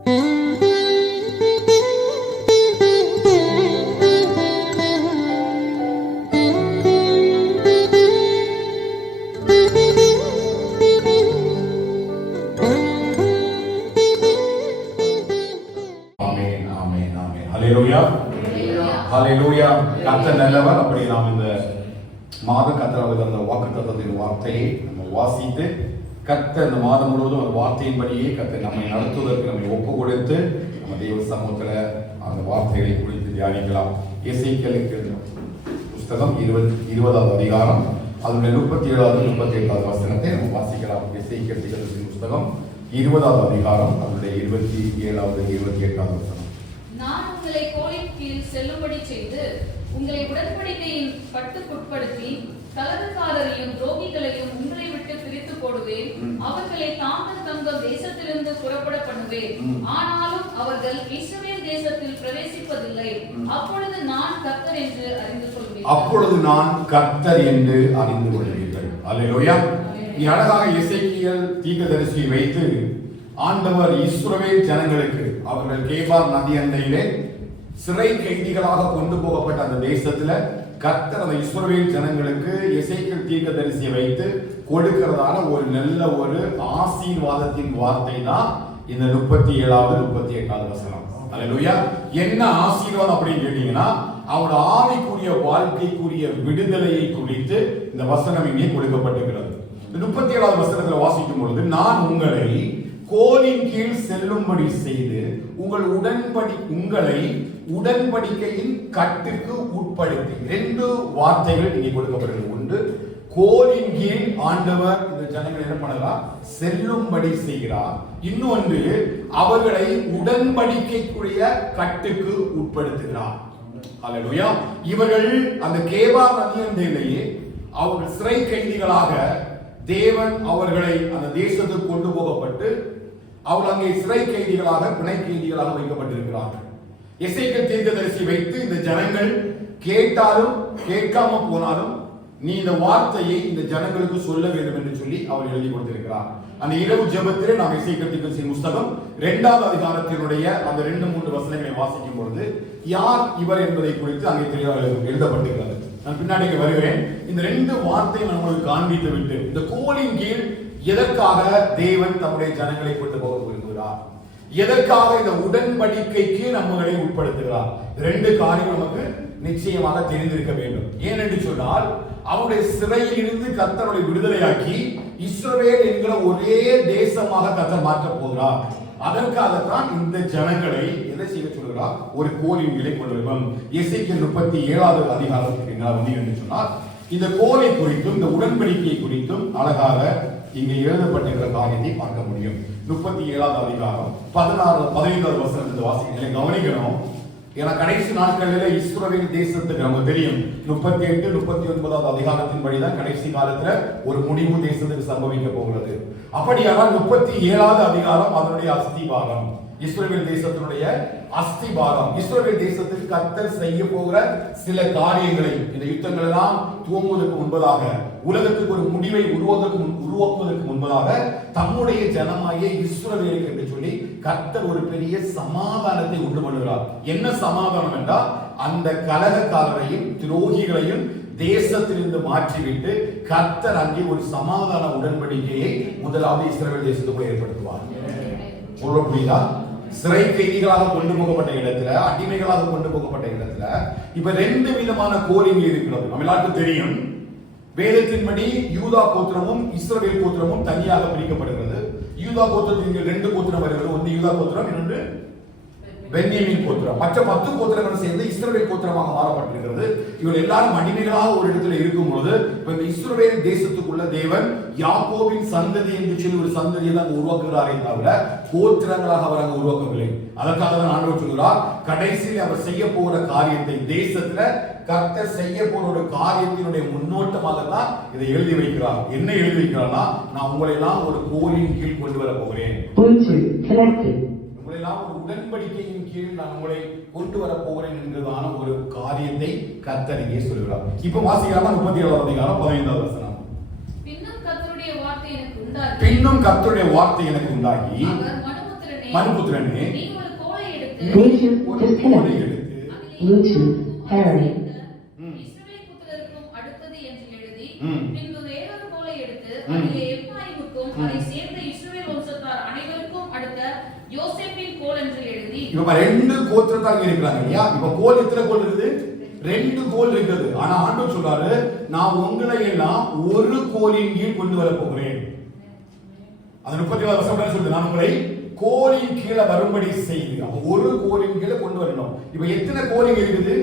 ஹல்லேலூயா. கர்த்தர் நல்லவர். அப்படி நாம் இந்த மாத கர்த்தர் அந்த வாக்குத்தத்தத்தின் வார்த்தையை நம்ம வாசித்து கர்த்தர் இந்த மாதம் முழுவதும் அந்த வார்த்தையின்படியே கர்த்தர் நம்மை நடத்துவதற்கு நம்மை ஒப்பு கொடுத்து நம்ம தெய்வ சமூகத்தில் அந்த வார்த்தைகளை குறித்து தியானிக்கலாம். எசேக்கியேலுக்கு புஸ்தகம் 20வது அதிகாரம் அதனுடைய 37வது 38வது வசனத்தை நம்ம வாசிக்கலாம். எசேக்கியேல் தீர்க்கதரிசியின் புஸ்தகம் 20வது அதிகாரம் அதனுடைய 27வது 28வது வசனம். நான் உங்களை கோலின் கீழ் செல்லும்படி செய்து உங்களை உடன்படிக்கையின் கட்டுக்குட்படுத்தி கலகக்காரரையும் துரோகிகளையும் உங்களை விட்டு பிரித்து போடுவேன். அவர்களை தாங்கள் தங்கள் தேசத்திலிருந்து புறப்பட பண்ணுவேன். ஆனாலும் அவர்கள் இஸ்ரவேல் தேசத்தில் பிரவேசிப்பதில்லை. அப்பொழுது நான் கர்த்தர் என்று அறிந்து கொள்வீர்கள். அப்பொழுது நான் கர்த்தர் என்று அறிந்து கொள்வீர்கள். அல்லேலூயா. அழகாக எசேக்கியேல் தீர்க்கதரிசியை வைத்து ஆண்டவர் இஸ்ரவேல் ஜனங்களுக்கு அவர்கள் கேபார் நதி அண்டையிலே சிறை கைதிகளாக கொண்டு போகப்பட்ட அந்த தேசத்துல கர்த்தர் அந்த இஸ்ரவேல் ஜனங்களுக்கு எசேக்கியேல் தீர்க்கதரிசியை வைத்து கொடுக்கிறதான ஒரு நல்ல ஒரு ஆசீர்வாதத்தின் வார்த்தை தான் இந்த 37வது 38வது வசனம். அல்லேலூயா. என்ன ஆசீர்வாதம் அப்படின்னு கேட்டீங்கன்னா அவரோட ஆவிக்குரிய வாழ்க்கைக்குரிய விடுதலையை குறித்து இந்த வசனம் இங்கே கொடுக்கப்பட்டிருக்கிறது. 37வது வசனத்துல வாசிக்கும் பொழுது நான் உங்களை கோலின் கீழ் செல்லும்படி செய்து உங்களை உடன்படிக்கையின் கட்டுக்கு உட்படுத்தி. 2 வார்த்தைகள் இங்கே கொடுக்கப்படுகிறது. ஒன்று, கோலின் கீழ் ஆண்டவர் இந்த ஜனங்கள் என்ன பண்ணலாம் செல்லும்படி செய்கிறார். இன்னொன்று, அவர்களை உடன்படிக்கைக்குரிய கட்டுக்கு உட்படுத்துகிறார். அல்லேலூயா. இவர்கள் அந்த கேபார் நதியண்டையிலேயே அவர்கள் சிறை கைதிகளாக தேவன் அவர்களை அந்த தேசத்துக்கு கொண்டு போகப்பட்டு அவர்கள் அங்கே சிறை கைதிகளாக பிணை கைதிகளாக வைக்கப்பட்டிருக்கிறார்கள். எசேக்கியேல் தீர்க்கதரிசி வைத்து இந்த ஜனங்கள் கேட்டாலும் கேட்காம போனாலும் நீ இந்த வார்த்தையை இந்த ஜனங்களுக்கு சொல்ல வேண்டும் என்று சொல்லி அவர் எழுதி கொடுத்திருக்கிறார். அந்த இரவு ஜெபத்திலே நாம் எசேக்கியேல் தீர்க்கதரிசியின் புஸ்தகம் 2வது அதிகாரத்தினுடைய அந்த 2-3 வசனங்களை வாசிக்கும் பொழுது யார் இவர் என்பதை குறித்து அங்கே தெளிவாக எழுதப்பட்டிருக்கிறது. நான் பின்னாடி வருவேன். இந்த 2 வார்த்தையை நம்மளுக்கு காண்பித்து விட்டு இந்த கோலின் கீழ் எதற்காக தேவன் தம்முடைய ஜனங்களை கொண்டு போக விரும்புகிறார், எதற்காக இந்த உடன்படிக்கைக்கு நம்மளை உட்படுத்துகிறார், 2 காரியம் நமக்கு நிச்சயமாக தெரிந்திருக்க வேண்டும். ஏனென்று சொன்னால் அவருடைய சிறையில் இருந்து கர்த்தரை விடுதலையாக்கி இஸ்ரவேல் என்கிற ஒரே தேசமாக கர்த்தர் மாற்றப் போகிறார். அதற்காகத்தான் இந்த ஜனங்களை என்ன செய்ய சொல்கிறார், ஒரு கோலின் கீழே கொண்டு வருவோம். எசேக்கியேல் 37வது அதிகாரத்துக்கு என்ன வந்து என்று சொன்னால் இந்த கோலை குறித்தும் இந்த உடன்படிக்கையை குறித்தும் அழகாக இங்கே எழுதப்பட்டிருக்கிற காரியத்தை பார்க்க முடியும். 37வது அதிகாரம் 15வது வசனத்தை வாசிக்கிறேன், கவனிக்கணும். ஏன்னா கடைசி நாட்களில் இஸ்ரவேல் தேசத்துக்கு நமக்கு தெரியும் 38 39வது அதிகாரத்தின் படிதான் கடைசி காலத்துல ஒரு முடிவு தேசத்துக்கு சம்பவிக்க போகிறது. அப்படியானால் 37வது அதிகாரம் அதனுடைய அஸ்திபாரம், இஸ்ரவேல் தேசத்தினுடைய அஸ்திபாரம், இஸ்ரவேல் தேசத்துக்கு கர்த்தர் செய்ய போகிற சில காரியங்களை இந்த யுத்தங்கள் எல்லாம் துவங்குவதற்கு முன்பதாக உலகத்துக்கு ஒரு முடிவை உருவாக்குவதற்கு முன்பதாக தம்முடைய ஜனமாகிய இஸ்ரவேலுக்கு என்று சொல்லி கர்த்தர் ஒரு பெரிய சமாதானத்தை உண்டு பண்ணுகிறார். என்ன சமாதானம் என்றால் அந்த கலகக்காரரையும் துரோகிகளையும் தேசத்திலிருந்து மாற்றிவிட்டு கர்த்தர் அங்கே ஒரு சமாதான உடன்படிக்கையை முதலாவது இஸ்ரவேல் தேசத்துக்குள் ஏற்படுத்துவார். சொல்ல புரியுதா? சிறை கைதிகளாக கொண்டு போகப்பட்ட இடத்துல, அடிமைகளாக கொண்டு போகப்பட்ட இடத்துல இப்ப 2 விதமான கோலிங் இருக்கிறது. நம்ம எல்லாருக்கும் தெரியும். வேதத்தின்படி யூதா கோத்திரமும் இஸ்ரவேல் கோத்திரமும் தனியாக பிரிக்கப்படுகிறது. யூதா கோத்திரத்தில் 2 கோத்திரம் வருகிறது. ஒன்று யூதா கோத்திரம், இன்னொன்று பென்யமீன் கோத்திரம். மற்ற 10 கோத்திரங்கள் சேர்ந்து இஸ்ரவேல் கோத்திரமாக மாறப்பட்டிருக்கிறது. இவர்கள் எல்லாரும் அடிமைகளாக ஒரு இடத்துல இருக்கும் பொழுது இப்ப இந்த இஸ்ரவேல் தேசத்துக்குள்ள தேவன் யாக்கோபின் சந்ததி என்று சொல்லி ஒரு சந்ததியை தான் உருவாக்குகிறாரே தவிர கோத்திரங்களாக அவர் அங்கு உருவாக்கவில்லை. அதற்காக தான் ஆண்டவர் சொல்கிறார், கடைசியில் அவர் செய்ய போகிற காரியத்தை தேசத்துல கர்த்தர் செய்ய போற ஒரு காரியத்தினுடைய முன்னோட்டமாக தான் இதை எழுதி வைக்கிறார். என்ன எழுதி வைக்கிறார்னா, நான் உங்களை எல்லாம் ஒரு கோலின் கீழ் கொண்டு வர போகிறேன், உங்களெல்லாம் ஒரு உடன்படிக்கையின் கீழ் நான் உங்களை கொண்டு வர போகிறேன் என்கிறதான ஒரு காரியத்தை கர்த்தர் இங்கே சொல்கிறார். இப்ப வாசிக்கலாம் 37வது அதிகாரம் 15வது வசனம். பின்னும் கர்த்தருடைய வார்த்தை எனக்கு உண்டாகி அவர் மனுபுத்திரனே மனுபுத்திரனே, நீ ஒரு கோலை எடுத்து Bluetooth ஒரு கோலை disconnected. எடுத்து Bluetooth pairing. இஸ்ரவேல் புத்திரருக்கும் அடுத்தது என்று எழுதி, ம். பின்பு வேறொரு கோலை எடுத்து அதிலே எப்பிராயீமுக்கும் அதை சேர்ந்த இஸ்ரவேல் வம்சத்தார் அனைவருக்கும் அடுத்த யோசேப்பின் கோல் என்று எழுதி. இப்ப 2 கோத்திரத்தாங்க இருக்கிறாங்க இல்லையா? இப்ப கோல் எத்தனை கோல் இருக்குது? 2 கோல் இருக்குது. ஆனா ஆண்டவர் சொல்றாரு, நான் உங்களை எல்லாம் ஒரு கோலின் கீழ் கொண்டு வர போகிறேன். அது 34 வருஷம் சொல்லுது, நான் உங்களை கோலின் கீழே வரும்படி செய்து. அப்ப ஒரு கோலின் கீழே கொண்டு வரணும். இப்ப எத்தனை கோலிங் இருக்குது?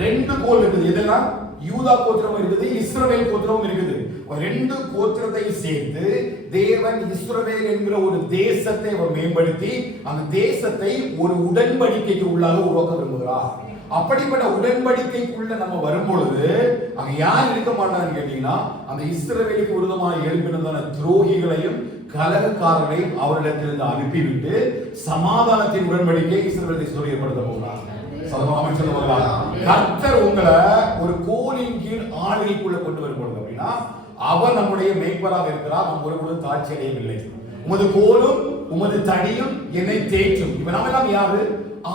2 கோல் இருக்குது. எதெல்லாம்? யூதா கோத்திரம் இருக்குது, இஸ்ரவேல் கோத்திரமும் இருக்குது. 2 கோத்திரத்தை சேர்த்து தேவன் இஸ்ரவேல் என்கிற ஒரு தேசத்தை அவர் மேம்படுத்தி அந்த தேசத்தை ஒரு உடன்படிக்கைக்கு உள்ளாக உருவாக்க விரும்புகிறார். அப்படிப்பட்ட உடன்படிக்கைக்குள்ள நம்ம வரும்பொழுது அங்க யார் இருக்க மாட்டாங்கன்னு கேட்டீங்கன்னா, அந்த இஸ்ரவேலுக்கு விரோதமாக எழுப்பினதான துரோகிகளையும் கலகக்காரர்களையும் அவரிடத்திலிருந்து அனுப்பிவிட்டு சமாதானத்தின் உடன்படிக்கை இஸ்ரவேல் தேசத்தோடு ஏற்படுத்த போகிறார். கர்த்தர் உங்களை ஒரு கோலின் கீழ் ஆளுகைக்குள்ள கொண்டு வரும்பொழுது அப்படின்னா அவர் நம்முடைய மேய்ப்பராக இருக்கிறார். நாம் ஒருபொழுதும் தாட்சி அடையவில்லை. உமது கோலும் உமது தடியும் என்னை தேற்றும். இப்ப நாம எல்லாம் யாரு?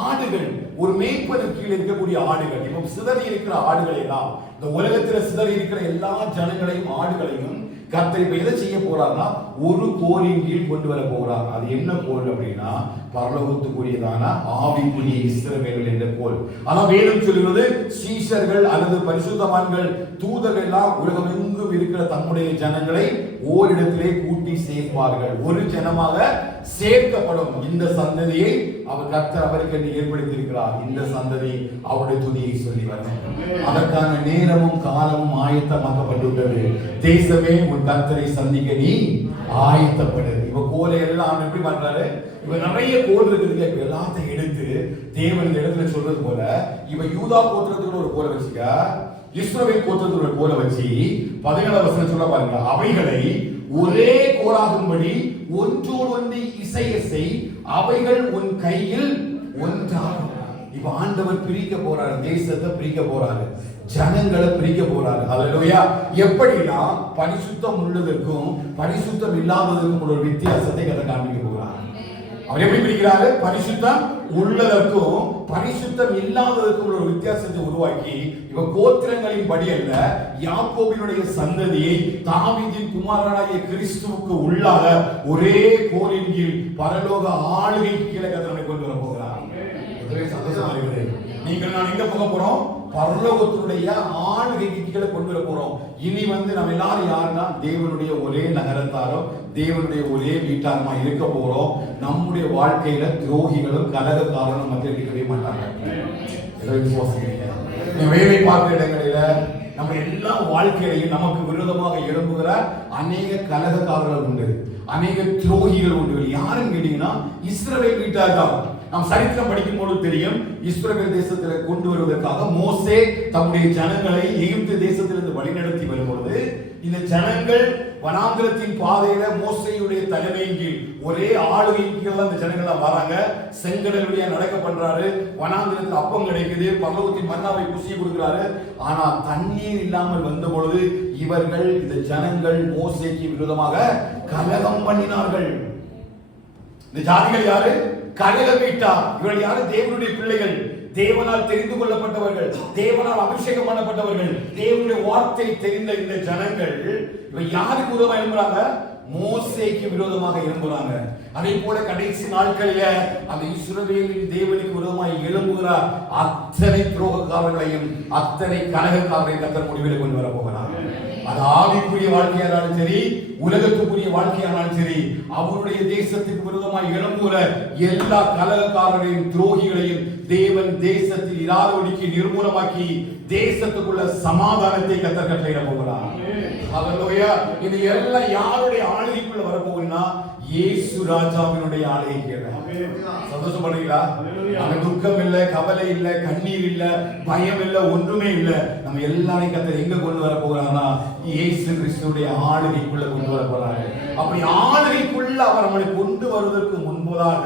ஆடுகள். ஒரு மேய்ப்பதற்கு கீழே இருக்கக்கூடிய ஆடுகள். இப்ப சிதறி இருக்கிற ஆடுகளை எல்லாம், இந்த உலகத்துல சிதறி இருக்கிற எல்லா ஜனங்களையும் ஆடுகளையும் கர்த்தர் இப்ப எதை செய்ய போறார்னா ஒரு கோலின் கீழ் கொண்டு வர போகிறார். அது என்ன கோல் அப்படின்னா பரலோகத்துக்குரியதான ஆவிக்குரிய இஸ்ரவேல் என்ற கோல். ஆனா வேதம் சொல்கிறது சீஷர்கள் அல்லது பரிசுத்தவான்கள் தூதர்கள் எல்லாம் உலகம் எங்கும் இருக்கிற தம்முடைய ஜனங்களை ஓரிடத்திலே கூட்டி சேர்ப்பார்கள். ஒரு ஜனமாக சேர்க்கப்படும். இந்த சந்ததியை அவர் கர்த்தர் அவருக்கு ஏற்படுத்தி இருக்கிறார். இந்த சந்ததி அவருடைய துதியை சொல்லி வரும். அதற்கான நேரமும் காலமும் ஆயத்தமாக்கப்பட்டுள்ளது. தேசமே உன் கர்த்தரை சந்திக்க நீ ஆயத்தப்படு. இப்ப கோலை எல்லாம் எப்படி பண்றாரு? இப்ப நிறைய கோல் இருக்குது. இப்ப எல்லாத்தையும் எடுத்து தேவன் இந்த இடத்துல சொல்றது போல இப்ப யூதா கோத்திரத்துக்கு ஒரு கோலை வச்சுக்க, இஸ்ரவேல் கோத்திரத்துக்கு ஒரு கோலை வச்சு 17 வசனம் சொல்ல பாருங்க, அவைகளை ஒரே கோலாகும்படி ஒன்றோடு ஒன்று இசையசை, அவைகள் உன் கையில் ஒன்றாகும். இப்ப ஆண்டவர் பிரிக்க போறாரு, தேசத்தை பிரிக்க போறாரு, ஜனங்களை பிரிக்க போறாரு. ஹல்லேலூயா. எப்படின்னா பரிசுத்தம் உள்ளதற்கும் பரிசுத்தம் இல்லாததற்கும் ஒரு வித்தியாசத்தை கதை காண்பிக்க போறார். அவர் எப்படி பிரிக்கிறாரு? பரிசுத்தம் உள்ளதற்கும் பரிசுத்தம் இல்லாததற்கும் ஒரு வித்தியாசத்தை உருவாக்கி இவ கோத்திரங்களின் படி அல்ல, யாக்கோபினுடைய சந்ததியை தாவீதின் குமாரனாகிய கிறிஸ்துவுக்கு உள்ளாக ஒரே கோலின் கீழ் பரலோக ஆளுகை கீழே கர்த்தரை கொண்டு வர போகிறார். சந்தோஷமா இருக்குது. நீங்கள் நான் எங்க போக போறோம்? பரலோகத்தினுடைய ஆளுகைக்கு கீழே கொண்டு வர போறோம். இனி நம்ம எல்லாரும் யாருன்னா தேவனுடைய ஒரே நகரத்தாரோ தேவனுடைய ஒரே வீட்டாரமா இருக்க போறோம். நம்முடைய வாழ்க்கையில துரோகிகளும் கலகக்காரரும் மத்திய இருக்கவே மாட்டாங்க. வேலை பார்க்கிற இடங்களில நம்ம எல்லா வாழ்க்கையிலையும் நமக்கு விரோதமாக எழும்புகிற அநேக கலகக்காரர்கள் உண்டு, அநேக துரோகிகள் உண்டு. யாருன்னு கேட்டீங்கன்னா இஸ்ரவேல் வீட்டார் தான். நாம் சரித்திரம் படிக்கும் போது தெரியும், இஸ்ரவேல் தேசத்தில் கொண்டு வருவதற்காக மோசே தம்முடைய ஜனங்களை எகிப்து தேசத்திலிருந்து வழிநடத்தி வரும்பொழுது இந்த ஜனங்கள் வனாந்திரத்தின் பாதையில மோசேயுடைய தலைமையின் கீழ் ஒரே ஆளுகையின் கீழ் அந்த ஜனங்கள் வராங்க. செங்கடலுடைய நடக்க பண்றாரு, வனாந்திரத்தில் அப்பம் கிடைக்குது, பரலோகத்தின் மன்னாவை புசிய கொடுக்கிறாரு. ஆனா தண்ணீர் இல்லாமல் வந்த பொழுது இவர்கள் இந்த ஜனங்கள் மோசேக்கு விரோதமாக கலகம் பண்ணினார்கள். இந்த ஜாதிகள் யாரு? கலகம் வீட்டார். இவர்கள் யாரு? தேவனுடைய பிள்ளைகள், தேவனால் தெரிந்து கொள்ளப்பட்டவர்கள், தேவனால் அபிஷேகம் பண்ணப்பட்டவர்கள், தேவனுடைய வார்த்தை தெரிந்த இந்த ஜனங்கள் இவன் யாருக்கு விரோதமாக எழும்புறாங்க? மோசேக்கு விரோதமாக எழும்புறாங்க. அதே போல கடைசி நாட்களில அந்த இஸ்ரவேலின் தேவனுக்கு விரோதமாக எழும்புகிற அத்தனை துரோகக்காரர்களையும் அத்தனை கலகக்காரர்களையும் கர்த்தர் முடிவில் கொண்டு வர போகிறார். அது ஆவிக்குரிய வாழ்க்கையானாலும் சரி, உலகத்துக்குரிய வாழ்க்கையானாலும் சரி, அவருடைய தேசத்துக்கு விரோதமாக எழும்புகிற எல்லா கலகக்காரர்களையும் துரோகிகளையும் தேவன் தேசத்தில் இராதபடிக்கு நிர்மூலமாக்கி தேசத்துக்குள்ள சமாதானத்தை கர்த்தர் கட்டளையிட போகிறார். ஹல்லேலூயா. இது எல்லாம் யாருடைய ஆளுகைக்குள்ள வர போகுதுன்னா இயேசு ராஜாவினுடைய ஆளுகைக்கு. சந்தோஷப்படுறீங்களா? அங்க துக்கம் இல்ல, கவலை இல்ல, கண்ணீர் இல்ல, பயம் இல்ல, ஒன்றுமே இல்ல. நம்ம எல்லாரையும் கர்த்தர் எங்க கொண்டு வர போகிறார்னா இயேசு கிறிஸ்துவுடைய ஆளுகைக்குள்ள கொண்டு வர போறாரு. அப்படி ஆளுகைக்குள்ள அவர் நம்மளை கொண்டு வருவதற்கு முன்பதாக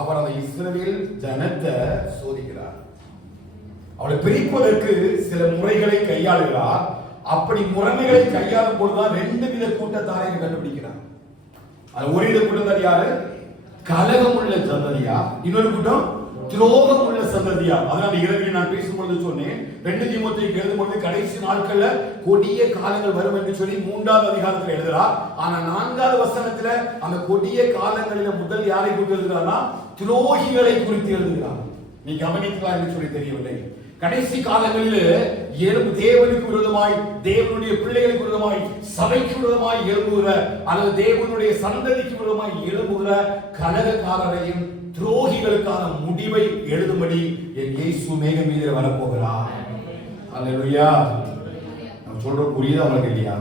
அவர் அந்த இஸ்ரவேல் ஜனத்தை சோதிக்கிறார். அவளை பிரிப்பதற்கு சில முறைகளை கையாளுகிறார். அப்படி முறைமைகளை கையாளும் பொழுதுதான் 2 வித கூட்டத்தாரை கண்டுபிடிக்கிறார். அது ஒரு வித கூட்டத்தார் யாரு? கலகம் உள்ள சந்ததியா, இன்னொரு கூட்டம் துரோகம் உள்ள சந்ததியா. அதனால இரவில் நான் பேசும்பொழுது சொன்னேன், 2 தீமோத்தேயுக்கு எழுதும்பொழுது கடைசி நாட்கள்ல கொடிய காலங்கள் வரும் என்று சொல்லி 3வது அதிகாரத்தில் எழுதுறார். ஆனா 4வது வசனத்துல அந்த கொடிய காலங்களில முதல் யாரை குறித்து எழுதுகிறார்னா துரோகிகளை குறித்து எழுதுகிறார். நீ கவனிக்கலாம் என்று சொல்லி தெரியவில்லை. கடைசி காலங்களில் தேவனுக்கு விரோதமாய், தேவனுடைய பிள்ளைகளுக்கு விரோதமாய், சபைக்கு விரோதமாய் எழும்புகிற அல்லது தேவனுடைய சந்ததிக்கு விரோதமாய் எழும்புகிற கலகக்காரரையும் துரோகிகளுக்கான முடிவை எழுதும்படி என் இயேசு மேகம் மீது வரப்போகிறார். அல்லேலூயா. நான் சொல்ற புரியுது அவங்களுக்கு இல்லையா?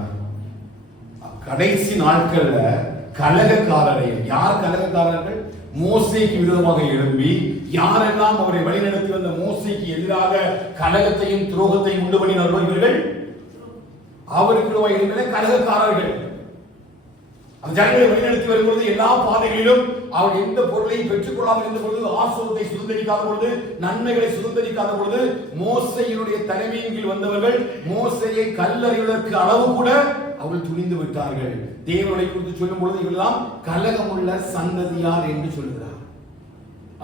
கடைசி நாட்கள்ல கலகக்காரரை, யார் கலகக்காரர்கள்? மோசேக்கு விரோதமாக எழும்பி யாரெல்லாம் அவரை வழிநடத்தி வந்த மோசேக்கு எதிராக கலகத்தையும் துரோகத்தையும் உண்டு பண்ணினார்களோ இவர்கள் அவருக்கு எழும்பின கலகக்காரர்கள். அந்த ஜனங்களை வழிநடத்தி வரும்பொழுது எல்லா பாதைகளிலும் அவர் எந்த பொருளையும் பெற்றுக் கொள்ளாமல் இருந்த பொழுது, ஆசீர்வாதத்தை சுதந்திரிக்காத பொழுது, நன்மைகளை சுதந்திரிக்காத பொழுது, மோசேயினுடைய தலைமையின் கீழ் வந்தவர்கள் மோசேயை கல்லறிவதற்கு அளவு கூட அவர்கள் துணிந்து விட்டார்கள். தேவனை குறித்து சொல்லும் பொழுது இவெல்லாம் கலகமுள்ள சந்ததியார் என்று சொல்கிறார்.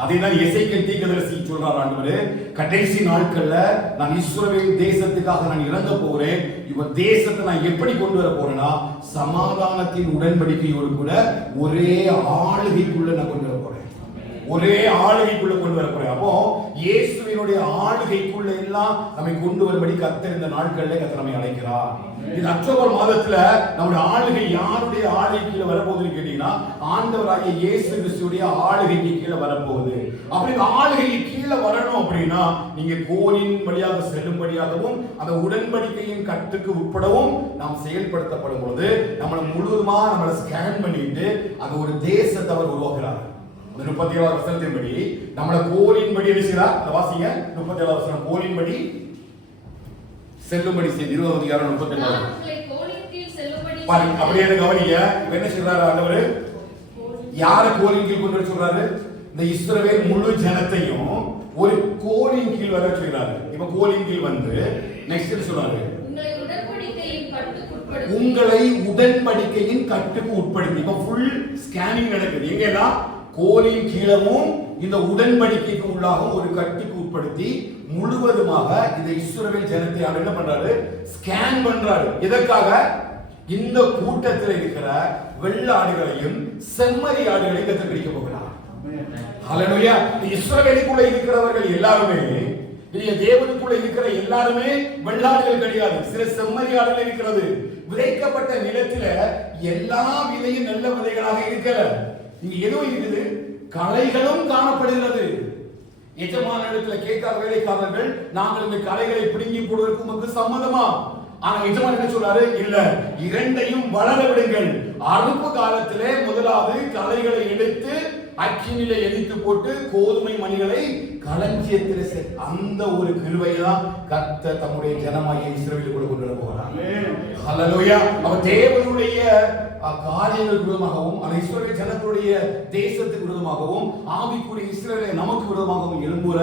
அதைதான் எசேக்கியேல் தீர்க்கதரிசி சொல்றார். ஆண்டவரே, கடைசி நாட்கள்ல நான் இஸ்ரவேல் தேசத்துக்காக நான் இறங்க போறேன். இவ தேசத்தை நான் எப்படி கொண்டு வர போறேன்னா சமாதானத்தின் உடன்படிக்கையோடு கூட ஒரே ஆளுகைக்குள்ள நான் கொண்டு வர போறேன். ஒரே ஆளுகைக்குள்ள கொண்டு வர போறேன். அப்போ இயேசுவினுடைய ஆளுகைக்குள்ள எல்லாம் நம்மை கொண்டு வரும்படி கர்த்தர் இந்த நாட்கள்ல கர்த்தர் நம்மை அழைக்கிறார். இந்த அக்டோபர் மாதத்துல நம்முடைய ஆளுகை யாருடைய ஆளுகைக்குள்ள வரப்போகுதுன்னு கேட்டீங்கன்னா ஆண்டவராகிய இயேசு கிறிஸ்துவுடைய ஆளுகைக்கு கீழே வரப்போகுது. அப்படி இந்த ஆளுகைக்கு கீழே வரணும் அப்படின்னா நீங்க கோலின் வழியாக செல்லும்படியாகவும் அந்த உடன்படிக்கையின் கட்டுக்கு உட்படவும் நாம் செயல்படுத்தப்படும் பொழுது நம்மளை முழுவதுமா நம்மளை ஸ்கேன் பண்ணிட்டு அது ஒரு தேசத்தை அவர் உருவாக்குறார். 37வது வசனத்தின்படி நம்மளை கோலின்படி என்ன செய்யறார்? வாசிங்க. 37வது வசனம் கோலின்படி செல்லும்படி செய்து 20வது அதிகாரம் 37. அப்படியே கவனிங்க. என்ன சொல்றாரு ஆண்டவர்? யார கோலின் கீழ் கொண்டு வர சொல்றாரு? இந்த இஸ்ரவேல் முழு ஜனத்தையும் ஒரு கோலின் கீழ் வர சொல்றாரு. இப்ப கோலின் கீழ் வந்து நெக்ஸ்ட் சொல்றாரு, உங்களை உடன்படிக்கையின் கட்டுக்கு உட்படுத்தி. இப்ப ஃபுல் ஸ்கேனிங் நடக்குது. எங்கெல்லாம் கோலின் கீழவும் இந்த உடன்படிக்கைக்கு உள்ளாகவும் ஒரு கட்டுக்கு உட்படுத்தி முழுவதுமாக இந்த இஸ்ரவேல் ஜனத்தை அவர் என்ன பண்றாரு? ஸ்கேன் பண்றாரு. எதற்காக? இந்த கூட்டத்தில் இருக்கிற வெள்ளாடுகளையும் செம்மறி ஆடுகளையும் கர்த்தர் பிடிக்க போகிறார். ஹல்லேலூயா. இஸ்ரவேலுக்குள்ள இருக்கிறவர்கள் எல்லாருமே, தேவனுக்குள்ள இருக்கிற எல்லாருமே வெள்ளாடுகள் கிடையாது. சில செம்மறி ஆடுகள் இருக்கிறது. விதைக்கப்பட்ட நிலத்தில எல்லா விதையும் நல்ல விதைகளாக இருக்கல. இங்க ஏதோ இருக்குது, களைகளும் காணப்படுகிறது. எஜமான இடத்துல கேட்காத வேலைக்காரர்கள், நாங்கள் இந்த களைகளை பிடுங்கி போடுவதற்கு உங்களுக்கு சம்மதமா? ஆனா எஜமான் என்ன சொல்றாரு? இல்ல, இரண்டையும் வளர விடுங்கள். அறுப்பு காலத்திலே முதலாவது களைகளை எடுத்து அக்கினில எரித்து போட்டு கோதுமை மணிகளை களஞ்சியத்திலே அந்த ஒரு கிருபையை தான் கர்த்தர் தம்முடைய ஜனமாகிய இஸ்ரவேலுக்குள்ள கொண்டு வர போகிறார். ஹல்லேலூயா. அப்ப தேவனுடைய காரியங்களுக்கு விரோதமாகவும் அந்த இஸ்ரவேல் ஜனத்துடைய தேசத்துக்கு விரோதமாகவும் ஆவிக்குரிய இஸ்ரவேலை நமக்கு விரோதமாகவும் எழும்புற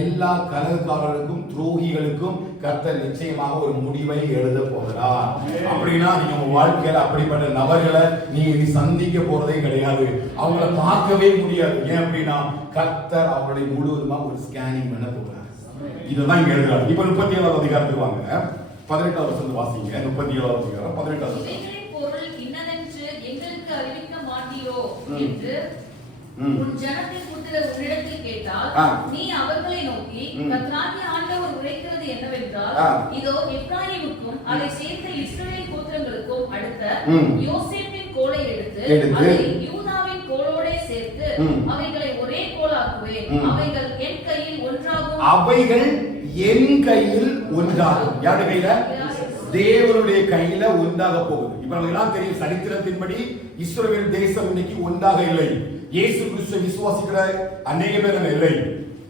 எல்லா கலகக்காரர்களுக்கும் துரோகிகளுக்கும் கர்த்தர் நிச்சயமாக ஒரு முடிவை எழுத போகிறார். அப்படின்னா நீங்க உங்க வாழ்க்கையில அப்படிப்பட்ட நபர்களை நீங்க சந்திக்க போறதே கிடையாது. அவங்கள பார்க்கவே முடியாது. ஏன் அப்படின்னா கர்த்தர் அவர்களை முழுவதுமா ஒரு ஸ்கேனிங் பண்ண போகிறார். இதுதான் இங்க எழுதுறாரு. இப்ப 37வது அதிகாரத்துக்கு வாங்க. 18வது வசனம் வாசிங்க. 37வது அதிகாரம் 18வது வசனம். அறிவிக்க மாட்டீரோ என்று உன் ஜனத்தின் புத்திரர் உன்னிடத்தில் கேட்டால் நீ அவர்களை நோக்கி கர்த்தராகிய ஆண்டவர் உரைக்கிறது என்னவென்றால், இதோ எப்ராயிமுக்கும் அதை சேர்ந்த இஸ்ரவேல் கோத்திரங்களுக்கும் அடுத்த யோசேப்பின் கோலை எடுத்து அதை யூதாவின் கோலோடே சேர்த்து அவைகளை ஒரே கோலாக்குவேன். அவைகள் என் கையில் ஒன்றாகும். அவைகள் என் கையில் ஒன்றாகும். யாரு கையில? தேவனுடைய கையில ஒன்றாக போகுது. இப்ப நமக்கு எல்லாம் தெரியும், சரித்திரத்தின்படி இஸ்ரவேல் தேசம் இன்னைக்கு ஒன்றாக இல்லை. இயேசு கிறிஸ்துவை விசுவாசிக்கிற அநேக பேர் இல்லை.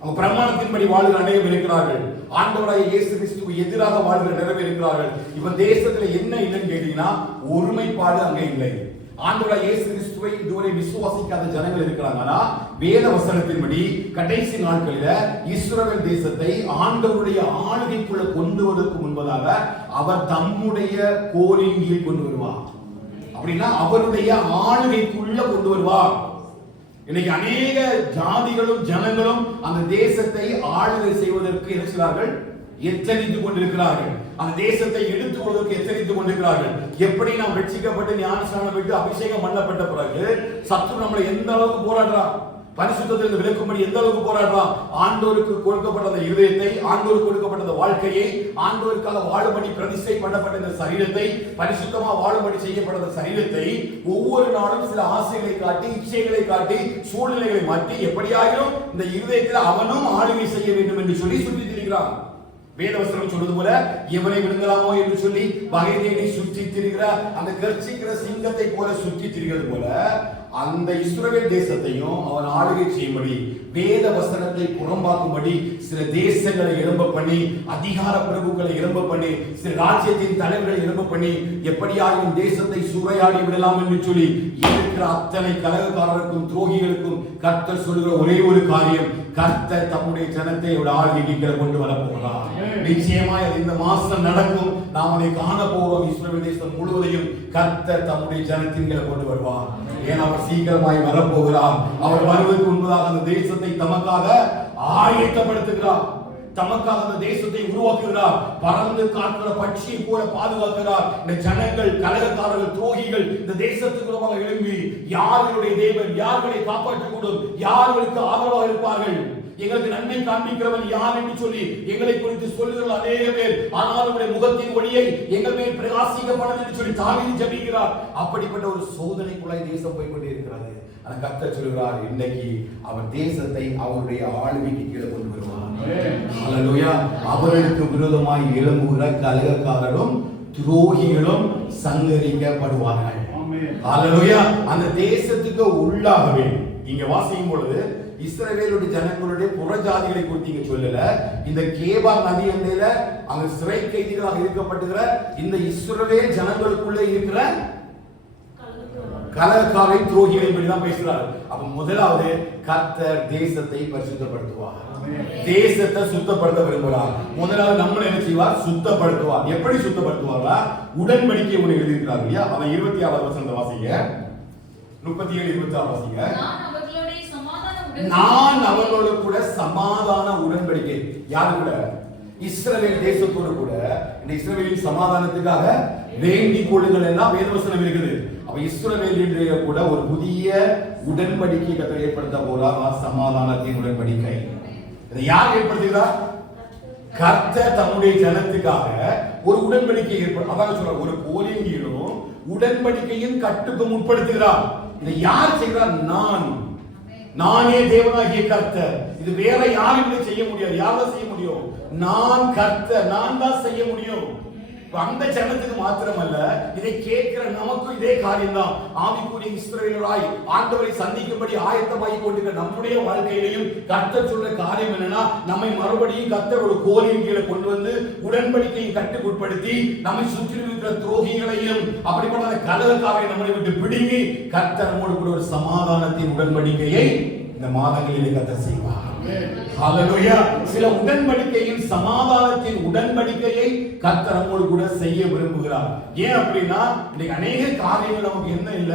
அவங்க பிரமாணத்தின்படி வாழ்கிற அநேகம் இருக்கிறார்கள். ஆண்டவராகிய இயேசு கிறிஸ்துவுக்கு எதிராக வாழ்கிற நிறைய இருக்கிறார்கள். இப்ப தேசத்துல என்ன இல்லைன்னு கேட்டீங்கன்னா ஒருமைப்பாடு அங்க இல்லை. ஆண்டவராகிய இயேசு கிறிஸ்துவை இதுவரை விசுவாசிக்காத ஜனங்கள் இருக்கிறாங்க. ஆனா வேத வசனத்தின்படி கடைசி நாட்களில இஸ்ரவேல் தேசத்தை ஆண்டவருடைய ஆளுகைக்குள்ள கொண்டு வருவதற்கு முன்பதாக அவர் தம்முடைய கோலின் கீழ் கொண்டு வருவார். அப்படின்னா அவருடைய ஆளுகைக்குள்ள கொண்டு வருவார். இன்னைக்கு அநேக ஜாதிகளும் ஜனங்களும் அந்த தேசத்தை ஆளுகை செய்வதற்கு என்ன செய்வார்கள்? எச்சரித்துக் கொண்டிருக்கிறார்கள். அந்த தேசத்தை எடுத்துக் கொள்வதற்கு எச்சரித்துக் கொண்டிருக்கிறார்கள். எப்படி நாம் ரட்சிக்கப்பட்டு ஞானஸ்நானம் பெற்று அபிஷேகம் பண்ணப்பட்ட பிறகு சத்துரு நம்மளை எந்த அளவுக்கு போராடுறான், பரிசுத்தத்திலிருந்து விலக்கும்படி எந்த அளவுக்கு போராடுறான்? ஆண்டவருக்கு கொடுக்கப்பட்ட அந்த இருதயத்தை, ஆண்டவருக்கு கொடுக்கப்பட்ட அந்த வாழ்க்கையை, ஆண்டவருக்காக வாழும்படி பிரதிஷ்டை பண்ணப்பட்ட இந்த சரீரத்தை, பரிசுத்தமா வாழும்படி செய்யப்பட்ட அந்த சரீரத்தை ஒவ்வொரு நாளும் சில ஆசைகளை காட்டி, இச்சைகளை காட்டி, சூழ்நிலைகளை மாற்றி எப்படியாகிலும் இந்த இருதயத்தில் அவனும் ஆளுகை செய்ய வேண்டும் என்று சொல்லி சுற்றி திரிகிறான். வேதவசனம் சொல்வது போல எவனை விழுங்கலாமோ என்று சொல்லி வகை தேடி சுற்றி திரிகிற அந்த கர்ச்சிக்கிற சிங்கத்தை போல சுற்றி திரிகிறது போல அந்த இஸ்ரவேல் தேசத்தையும் அவன் ஆளுகை செய்யும்படி, வேத வசனத்தை புறம்பாக்கும்படி சில தேசங்களை எழும்ப பண்ணி, அதிகார பிரபுக்களை எழும்ப பண்ணி, சில ராஜ்யத்தின் தலைவர்களை எழும்ப பண்ணி எப்படியாயும் தேசத்தை சூறையாடி விடலாம் என்று சொல்லி இருக்கிற அத்தனை கலகக்காரருக்கும் துரோகிகளுக்கும் கர்த்தர் சொல்லுகிற ஒரே ஒரு காரியம், கர்த்தர் தம்முடைய ஜனத்தை ஆளுகைக்கு கொண்டு வர போகிறார். நிச்சயமாய் அது இந்த மாசம் நடக்கும். நாம் அதை காண போகிறோம். இஸ்ரவேல் தேசம் முழுவதையும் கர்த்தர் தம்முடைய ஜனத்தின் கொண்டு வருவார். ஏன் அவர் சீக்கிரமாய் வரப்போகிறார். அவர் வருவதற்கு முன்பதாக அந்த தேசத்தை தமக்காக ஆயத்தப்படுத்துகிறார். தமக்காக அந்த தேசத்தை உருவாக்குகிறார். பறந்து காக்கிற பட்சியை போல பாதுகாக்கிறார். இந்த ஜனங்கள், கலகக்காரர்கள், துரோகிகள் இந்த தேசத்துக்கு எழும்பி யாருடைய தேவன், யார்களை காப்பாற்றக்கூடும், யார்களுக்கு ஆதரவாக இருப்பார்கள், எங்களுக்கு நன்மை காண்பிக்கிறவன் யார் என்று சொல்லி எங்களை குறித்து சொல்லுகிற அநேக பேர், ஆனால் அவருடைய முகத்தின் ஒளியை எங்கள் மேல் பிரகாசிக்கப்படும் என்று சொல்லி தாவீது ஜெபிக்கிறார். அப்படிப்பட்ட ஒரு சோதனைக்குள்ளாய் தேசம் போய் கொண்டே இருக்கிறது. ஆனால் கர்த்தர் சொல்கிறார், இன்னைக்கு அவர் தேசத்தை அவருடைய ஆளுகைக்கு கீழே கொண்டு வருவார். ஹல்லேலூயா. அவர்களுக்கு விரோதமாய் எழும்புகிற கலகக்காரரும் துரோகிகளும் சங்கரிக்கப்படுவார்கள். ஹல்லேலூயா. அந்த தேசத்துக்கு உள்ளாகவே இங்க வாசிக்கும் பொழுது இஸ்ரவேலுடைய ஜனங்களுடைய புறஜாதிகளை குறித்து இங்க சொல்லல. இந்த கேபார் நதி எல்லையில அங்க சிறை கைதிகளாக இருக்கப்பட்டுகிற இந்த இஸ்ரவேல் ஜனங்களுக்குள்ள இருக்கிற கலகக்காரை துரோகிகளை பற்றி தான் பேசுறாரு. அப்ப முதலாவது கர்த்தர் தேசத்தை பரிசுத்தப்படுத்துவார், தேசத்தை சுத்தப்படுத்த விரும்புகிறார். முதலாவது நம்மளை என்ன செய்வார்? சுத்தப்படுத்துவார். எப்படி சுத்தப்படுத்துவாரா? உடன்படிக்கை ஒன்று எழுதியிருக்கிறார் இல்லையா? அவன் 26வது வசனத்தை வாசிங்க, 37 26 வாசிங்க. நான் அவர்களோடு கூட சமாதான உடன்படிக்கை, யாரு கூட? இஸ்ரவேல் தேசத்தோடு கூட. இந்த இஸ்ரவேலின் சமாதானத்துக்காக வேண்டிக் கொள்ளுங்கள் எல்லாம் வேதவசனம் இருக்குது. அப்ப இஸ்ரவேலினுடைய கூட ஒரு புதிய உடன்படிக்கை கர்த்தர் ஏற்படுத்த போறார். சமாதானத்தின் உடன்படிக்கை. இதை யார் ஏற்படுத்துகிறார்? கர்த்தர் தம்முடைய ஜனத்துக்காக ஒரு உடன்படிக்கை ஏற்படும். அதான் சொல்ற, ஒரு போலிங்கிலும் உடன்படிக்கையின் கட்டுக்கும் உட்படுத்துகிறார். இதை யார் செய்கிறார்? நானே தேவனாகிய கர்த்தர். இது வேற யாரும் செய்ய முடியாது. யாரால செய்ய முடியும்? நான் கர்த்தர், நான் தான் செய்ய முடியும். அந்த ஜனத்துக்கு மாத்திரமல்ல, இதை கேட்கிற நமக்கும் இதே காரியம் தான். ஆவிக்குரிய இஸ்ரவேலராய் ஆண்டவரை சந்திக்கும்படி ஆயத்தமாகி கொண்டிருக்கிற நம்முடைய வாழ்க்கையிலையும் கர்த்தர் சொல்ற காரியம் என்னன்னா, நம்மை மறுபடியும் கர்த்தர் ஒரு கோலின் கீழே கொண்டு வந்து உடன்படிக்கையை கட்டுக்குட்படுத்தி நம்மை சுற்றி இருக்கிற துரோகிகளையும் அப்படிப்பட்ட கலகக்காரை நம்மளை விட்டு பிடுங்கி கர்த்தர் நம்மோடு கூட ஒரு சமாதானத்தின் உடன்படிக்கையை இந்த மாதங்களிலே கர்த்தர் செய்வார். ஹல்லேலூயா. சில உடன்படிக்கையின் சமாதானத்தின் உடன்படிக்கையை கர்த்தர் நம்மோடு கூட செய்ய விரும்புகிறார். ஏன் அப்படின்னா, இன்னைக்கு அநேக காரியங்கள் நமக்கு என்ன இல்ல?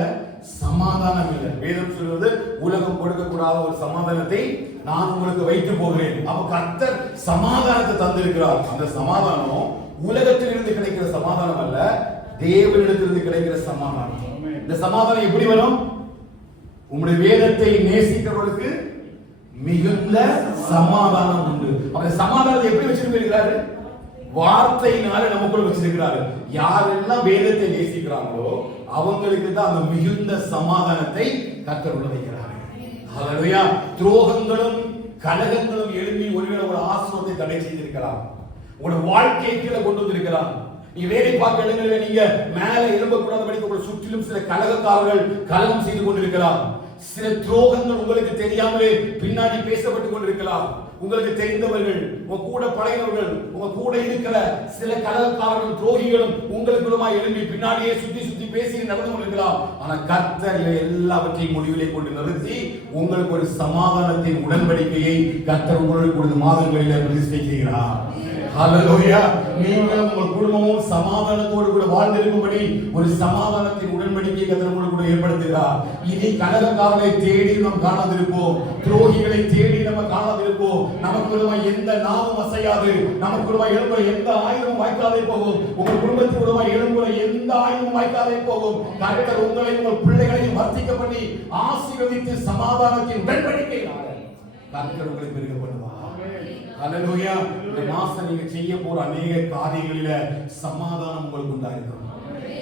சமாதானம் இல்லை. வேதம் சொல்வது, உலகம் கொடுக்கக்கூடாத ஒரு சமாதானத்தை நான் உங்களுக்கு வைத்து போகிறேன். அப்ப கர்த்தர் சமாதானத்தை தந்திருக்கிறார். அந்த சமாதானம் உலகத்திலிருந்து கிடைக்கிற சமாதானம் அல்ல, தேவனிடத்திலிருந்து கிடைக்கிற சமாதானம். இந்த சமாதானம் எப்படி வரும்? உங்களுடைய வேதத்தை நேசிக்கிறவர்களுக்கு மிகுந்த சமாதானம் உண்டு. அந்த சமாதானத்தை எப்படி வச்சிருக்கிறாரு? வார்த்தையினால நமக்குள்ள வச்சிருக்கிறாரு. யாரெல்லாம் வேதத்தை நேசிக்கிறாங்களோ அவங்களுக்கு தான் அந்த மிகுந்த சமாதானத்தை கர்த்தர் உள்ள வைக்கிறார். ஹல்லேலூயா. துரோகங்களும் கலகங்களும் எழுப்பி ஒருவேளை ஒரு ஆசீர்வாதத்தை தடை செய்திருக்கலாம், உங்களோட வாழ்க்கையை கீழே கொண்டு வந்திருக்கலாம். நீ வேலை பார்க்க இடங்களில் நீங்க மேல எழும்பக்கூடாதபடி உங்களை சுற்றிலும் சில கலகக்காரர்கள் கலகம் செய்து கொண்டிருக்கலாம். சில துரோகங்கள் உங்களுக்கு தெரியாமலே பின்னாடி பேசப்பட்டு கொண்டிருக்கலாம். உங்களுக்கு தெரிந்தவர்கள், உங்க கூட பழகினவர்கள், உங்க கூட இருக்கிற சில கலகக்காரர்களும் துரோகிகளும் உங்களுக்குள்ளமாய் எழும்பி பின்னாடியே சுத்தி பேசி நடந்து கொண்டிருக்கலாம். ஆனா கர்த்தர் இவை எல்லாவற்றையும் முடிவிலே கொண்டு நிறுத்தி உங்களுக்கு ஒரு சமாதானத்தின் உடன்படிக்கையை கர்த்தர் உங்களுக்கு மாதங்களிலே பிரதிஷ்டை செய்கிறார். ஹalleluya. நீங்களும் உங்கள் குடும்பமும் சமாதானத்தோடு கூட வாழ்ந்திருக்கும்படி ஒரு சமாதானத்தின் உடன்படிக்கையை கர்த்தர் உங்களுக்கு கூட ஏற்படுத்துகிறார். இனி கலகக்காரரை தேடி நாம் காணாதிருப்போம், துரோகிகளை தேடி நம்ம காணாதிருப்போம். நமக்குள்ளமா எந்த நாவும் அசையாது, நமக்குள்ளமா எழும்புற எந்த ஆயுதமும் வாய்க்காதே போகும். உங்கள் குடும்பத்துக்குள்ளமா எழும்புற எந்த ஆயுதமும் வாய்க்காதே போகும். கர்த்தர் உங்களை உங்கள் பிள்ளைகளையும் வர்த்திக்க பண்ணி ஆசீர்வதித்து சமாதானத்தின் உடன்படிக்கையினால கர்த்தர் உங்களை பெருக பண்ணுவார். ஹalleluya. இந்த மாசம் நீங்க செய்ய போற அநேக காரியங்களில சமாதானம் உங்களுக்கு உண்டாயிருக்கும்.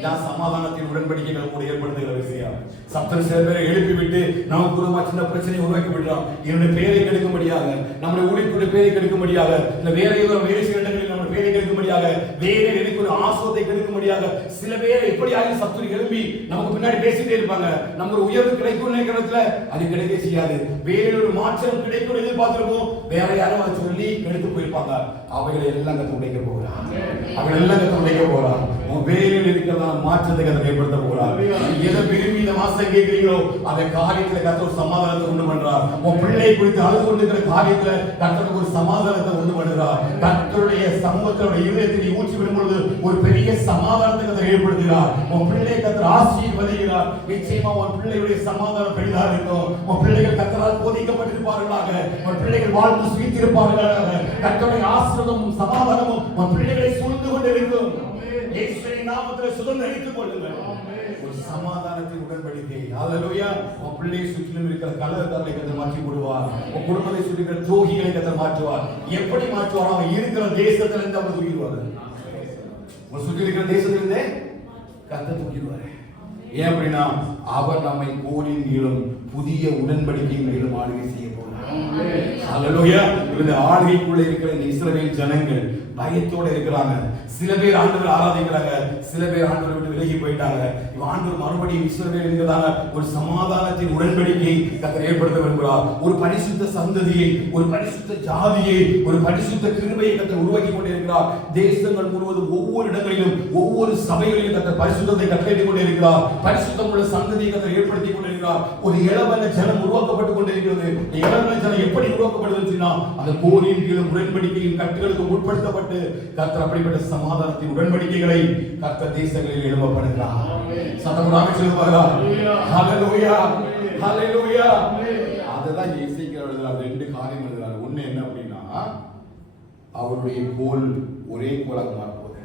நான் சமாதானத்தின் உடன்படிக்கைகள் கூட ஏற்படுத்துகிற விஷயம். சப்தர் சில பேரை எழுப்பி விட்டு நமக்கு ஒரு சின்ன பிரச்சனையை உருவாக்கி விடுறோம். என்னுடைய பேரை கெடுக்கும்படியாக, நம்முடைய ஊழியர்களுடைய பேரை கெடுக்கும்படியாக, இல்ல வேற ஏதோ வேறு சில இடங்களில் நம்முடைய பேரை கெடுக்கும்படியாக, வேற எனக்கு ஒரு ஆசோத்தை கெடுக்கும்படியாக சில பேரை எப்படியாவது சத்துரு எழுப்பி நமக்கு பின்னாடி பேசிட்டே இருப்பாங்க. நம்ம ஒரு உயர்வு கிடைக்கும் நேரத்துல அது கிடைக்க செய்யாது. வேற ஒரு மாற்றம் கிடைக்கும் எதிர்பார்த்திருப்போம், வேற யாரும் அதை சொல்லி கெடுத்து போயிருப்பாங்க. அவைகளை எல்லாம் கத்து உடைக்க போகிறார். அவைகள் எல்லாம் கத்து உடைக்க போகிறார். உன் வேலையில் இருக்கிறதா மாற்றத்தை கத்து ஏற்படுத்த போகிறார். எதை விரும்பி இந்த மாசம் கேட்கிறீங்களோ அந்த காரியத்துல கர்த்தர் ஒரு சமாதானத்தை உண்டு பண்றார். உன் பிள்ளை குறித்து அழுது கொண்டிருக்கிற காரியத்துல கர்த்தர் ஒரு சமாதானத்தை உண்டு பண்றார். கர்த்தருடைய சமூகத்தோட இதயத்தை நீ ஊற்றி விடும் பொழுது ஒரு பெரிய சமாதானத்தை கர்த்தர் ஏற்படுத்துகிறார். உன் பிள்ளை கர்த்தர் ஆசீர்வதிக்கிறார். நிச்சயமா உன் பிள்ளையுடைய சமாதானம் பெரிதா இருக்கும். உன் பிள்ளைகள் கர்த்தரால் போதிக்கப்பட்டிருப்பார்களாக, உன் பிள்ளைகள் வாழ்ந்து சுயித்திருப்பார்களாக. கர்த்தருடைய ஆசீர்வாதமும் சமாதானமும் உன் பிள்ளைகளை சூழ்ந்து கொண்டிருக்கும். இயேசுவின் நாமத்தில் சுதந்தரித்துக் கொள்ளுங்கள். ஒரு சமாதானத்தின் உடன்படிக்கை. ஹalleluya. உன் பிள்ளையை சுற்றிலும் இருக்கிற கலகங்களை கர்த்தர் மாற்றி போடுவார். உன் குடும்பத்தை சுற்றி இருக்கிற துரோகிகளை கர்த்தர் மாற்றுவார். எப்படி மாற்றுவார்? அவன் இருக்கிற தேசத்துல இருந்து அவன் தூக்கிடுவார். உன் சுற்றி இருக்கிற தேசத்திலிருந்தே கர்த்தர் தூக்கிடுவார். ஏன் அப்படின்னா அவர் நம்மை கோலின் நீளும் புதிய உடன்படிக்கையின் மேலும் ஆளுகை செய்ய போகிறார். ஹalleluya. இந்த ஆளுகைக்குள்ள இருக்கிற இந்த இஸ்ரவேல் ஜனங்கள் பயத்தோட இருக்கிறாங்க. சில பேர் ஆண்டவரை ஆராதிக்கிறாங்க, சில பேர் ஆண்டவரை விட்டு விலகி போயிட்டாங்க. ஆண்டவர் மறுபடியும் இஸ்ரவேல் என்கிறதான ஒரு சமாதானத்தின் உடன்படிக்கை கர்த்தர் ஏற்படுத்த விரும்புகிறார். ஒரு பரிசுத்த சந்ததியை, ஒரு பரிசுத்த ஜாதியை, ஒரு பரிசுத்த கிருபையை கர்த்தர் உருவாக்கி கொண்டிருக்கிறார். தேசங்கள் முழுவதும் ஒவ்வொரு இடங்களிலும் ஒவ்வொரு சபைகளிலும் கர்த்தர் பரிசுத்தத்தை கட்டளையிட்டுக் கொண்டிருக்கிறார். பரிசுத்தம் உள்ள சந்ததியை கர்த்தர் ஏற்படுத்திக் கொண்டிருக்கிறார். ஒரு இளவன ஜனம் உருவாக்கப்பட்டுக் கொண்டிருக்கிறது. இளவன ஜனம் எப்படி உருவாக்கப்படுதுன்னா அந்த கோலின் கீழும் உடன்படிக்கையின் கட்டுகளுக்கு உட்படுத்தப்பட்டு கர்த்தர் அப்படிப்பட்ட சமாதானத்தின் உடன்படிக்கைகளை கர்த்தர் தேசங்களில் எழுப்பப்படுகிறார். சத்தமுடாக சொல்லுவாரா? ஹalleluya, ஹalleluya. அததான் எசேக்கியேல் எழுதுறார். ரெண்டு காரியம் எழுதுறார். ஒண்ணு என்ன அப்படின்னா அவருடைய கோல் ஒரே கோலாக மாறும்போது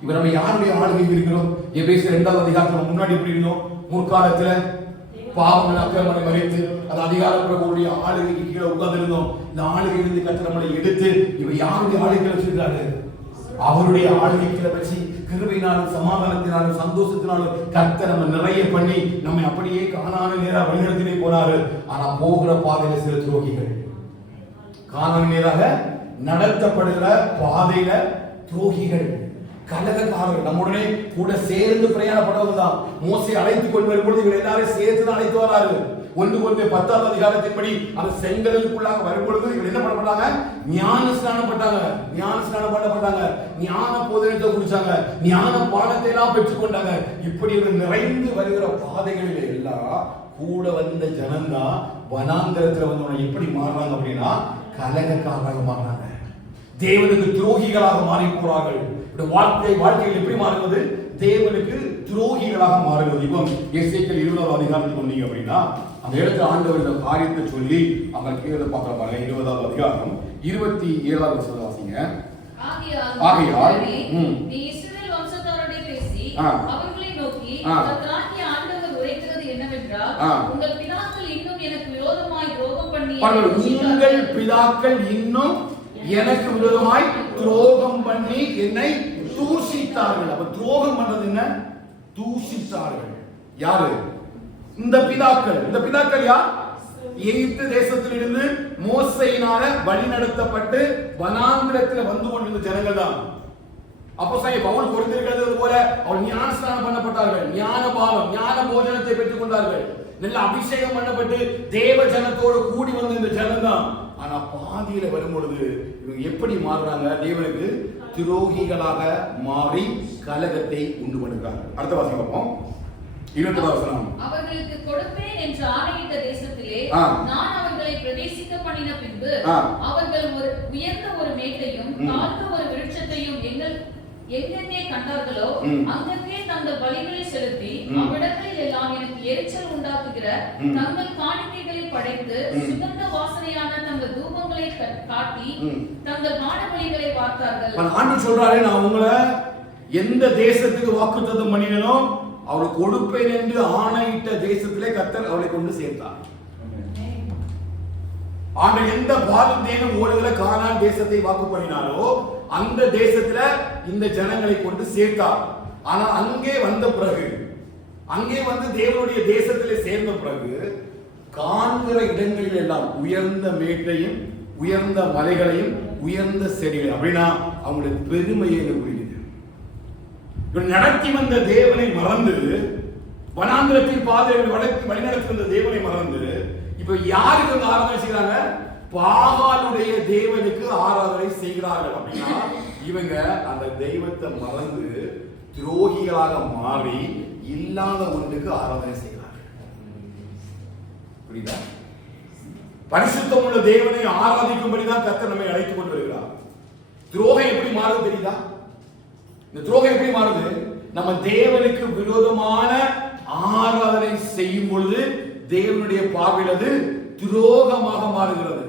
இப்ப நம்ம யாருடைய ஆளுகை இருக்கிறோம்? எபேசியர் 2ஆம் அதிகாரத்துல முன்னாடி எப்படி இருந்தோம்? முற்காலத்துல பாவங்கள் அக்கிரமங்களை மறைத்து அது அதிகாரப்படக்கூடிய ஆளுகைக்கு கீழே உட்கார்ந்து இருந்தோம். இந்த ஆளுகையிலிருந்து கர்த்தர் நம்மளை எடுத்து இவ யாருடைய ஆளுகை வச்சிருக்காரு? அவருடைய ஆளுகைகளை வச்சு கிருபையினாலும் சமாதானத்தினாலும் சந்தோஷத்தினாலும் கர்த்தர் நம்ம நிறைய பண்ணி நம்மை அப்படியே கானான நேராக வழிநடத்தினே போனாரு. ஆனா போகிற பாதையில சில துரோகிகள், கானான நேராக நடத்தப்படுகிற பாதையில துரோகிகள், கலகக்காரர்கள் நம்முடனே கூட சேர்ந்து பிரயாணப்படுவது தான். மோசே அழைத்துக் கொண்டு வரும்பொழுது இவர்கள் எல்லாரும் சேர்த்து தான் அழைத்து வராரு. 1 அதிகாரத்தின்படி அந்த செங்கலுக்குள்ளாக வரும்பொழுது இவர்கள் என்ன பண்ணப்பட்டாங்க? ஞான ஸ்நானம் பண்ணப்பட்டாங்க. ஞான போதனத்தை குடிச்சாங்க. ஞான பாடத்தை எல்லாம் பெற்றுக்கொண்டாங்க. இப்படி ஒரு நிறைந்து வருகிற பாதைகளில் எல்லாம் கூட வந்த ஜனந்தான் வனாந்தரத்துல வந்தவங்க எப்படி மாறுறாங்க அப்படின்னா கலகக்காரராக மாறுறாங்க. தேவனுக்கு துரோகிகளாக மாறி போறார்கள். வாழ்க்கையில் எப்படி மாறுவது? தேவனுக்கு துரோகிகளாக மாறுவது. இப்போ எசேக்கியேல் 20ஆம் அதிகாரத்துக்கு வந்தீங்க அப்படின்னா அந்த இடத்துல ஆண்டவர் இந்த காரியத்தை சொல்லி அவங்க கீழே பார்க்கலாம் பாருங்க. 20ஆம் அதிகாரம் 27ஆவது வசனம் வாசிங்க. ஆகையால் நீ இஸ்ரவேல் வம்சத்தாரோடே பேசி அவர்களை நோக்கி கர்த்தராகிய ஆண்டவர் உரைக்கிறது என்னவென்றால் உங்கள் பிதாக்கள் இன்னும் எனக்கு விரோதமாய் துரோகம் பண்ணி உங்கள் பிதாக்கள் இன்னும் எனக்கு விரோதமாய் துரோகம் பண்ணி என்னை தூஷித்தார்கள். அப்ப துரோகம் பண்றது என்ன? தூஷித்தார்கள். யாரு? இந்த பிதாக்கள். இந்த பிதாக்கள் யார்? எகிப்து தேசத்திலிருந்து மோசேயினால வழிநடத்தப்பட்டு வனாந்திரத்தில் வந்து கொண்டிருந்த ஜனங்கள் தான். அப்போஸ்தலனாகிய பவுல் குறித்திருக்கிறது போல அவர் ஞானஸ்நானம் பண்ணப்பட்டார்கள். ஞானபானம், ஞான போஜனத்தை பெற்றுக் கொண்டார்கள். நல்ல அபிஷேகம் பண்ணப்பட்டு தேவ ஜனத்தோடு கூடி வந்த இந்த ஜனம் தான். ஆனா பாதியில வரும்பொழுது இவங்க எப்படி மாறுறாங்க? தேவனுக்கு துரோகிகளாக மாறி கலகத்தை உண்டு பண்ணுகிறாங்க. அடுத்த வாசகம் பார்ப்போம். 20ஆம் வசனம். அவர்களுக்கு கொடுப்பேன் என்று ஆணையிட்ட தேசத்திலே நான் அவர்களை பிரவேசிக்க பண்ணின பின்பு அவர்கள் ஒரு உயர்ந்த ஒரு மேட்டையும் தாழ்ந்த ஒரு விருட்சத்தையும் எங்கெங்கே கண்டார்களோ அங்கங்கே தங்கள் பலிகளை செலுத்தி அவ்விடங்களில் எல்லாம் எனக்கு எரிச்சல் உண்டாக்குகிற தங்கள் காணிக்கைகளை படைத்து சுகந்த வாசனையான தங்கள் தூபங்களை காட்டி தங்கள் மாட பலிகளை பார்த்தார்கள். ஆண்டவர் சொல்றாரு, நான் உங்களை எந்த தேசத்துக்கு வாக்குத்தத்தம் பண்ணினோ அவளுக்கு கொடுப்பேன் என்று ஆணையிட்ட தேசத்திலே கர்த்தர் அவளை கொண்டு சேர்த்தார். ஆண்டவர் எந்த பாலும் தேனும் ஓடுகிற கானான் தேசத்தை வாக்கு பண்ணினாரோ அந்த தேசத்துல இந்த ஜனங்களை கொண்டு சேர்த்தார். ஆனா அங்கே வந்த பிறகு, அங்கே வந்து தேவனுடைய தேசத்திலே சேர்ந்த பிறகு காண்கிற இடங்களில் எல்லாம் உயர்ந்த மேட்டையும் உயர்ந்த மலைகளையும் உயர்ந்த செடிகளையும், அப்படின்னா அவங்களுடைய பெருமையை புரியுது. நடத்தி வந்த தேவனை மறந்து, வனாந்திரத்தில் பாதைகளை வழிநடத்தி வந்த தேவனை மறந்து இப்ப யாருக்கு வந்து ஆராதனை செய்யறாங்க? பாகாலுடைய தேவனுக்கு ஆராதனை செய்கிறார்கள். அப்படின்னா இவங்க அந்த தெய்வத்தை மறந்து துரோகிகளாக மாறி இல்லாத ஒன்றுக்கு ஆராதனை செய்கிறார்கள். புரியுதா? பரிசுத்தம் உள்ள தேவனை ஆராதிக்கும்படிதான் கர்த்தர் நம்மை அழைத்துக் கொண்டு வருகிறார். துரோகம் எப்படி மாறுது தெரியுதா? இந்த துரோகம் எப்படி மாறுது? நம்ம தேவனுக்கு விரோதமான ஆராதனை செய்யும் பொழுது தேவனுடைய பார்வையில் அது துரோகமாக மாறுகிறது.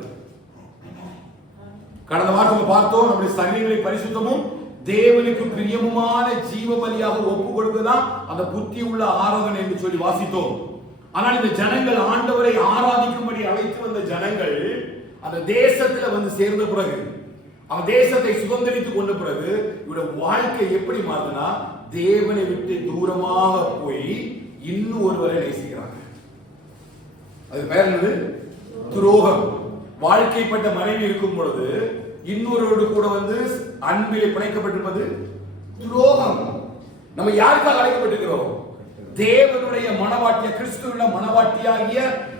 கடந்த வாரத்தில் பார்த்தோம், நம்முடைய சரீரங்களை பரிசுத்தமும் தேவனுக்கு பிரியமுமான ஜீவ பலியாக ஒப்பு கொடுப்பதுதான் அந்த புத்தி உள்ள ஆராதனை என்று சொல்லி வாசித்தோம். ஆனால் இந்த ஜனங்கள் ஆண்டவரை ஆராதிக்கும்படி அழைத்து வந்த ஜனங்கள் அந்த தேசத்துல வந்து சேர்ந்த பிறகு, அவன் தேசத்தை சுதந்திரித்துக் கொண்ட பிறகு இவருடைய வாழ்க்கை எப்படி மாறுதுன்னா, தேவனை விட்டு தூரமாக போய் இன்னும் ஒருவரை நேசிக்கிறாங்க. அது பேர் என்னது? துரோகம். வாழ்க்கைப்பட்ட மனைவி இருக்கும் பொழுது இன்னொருவரோடு கூட வந்து அன்பிலே பிணைக்கப்பட்டிருப்பது துரோகம். நம்ம யாருக்காக அழைக்கப்பட்டிருக்கிறோம்? தேவனுடைய மனவாட்டிய, கிறிஸ்துவின் மனவாட்டியாகிய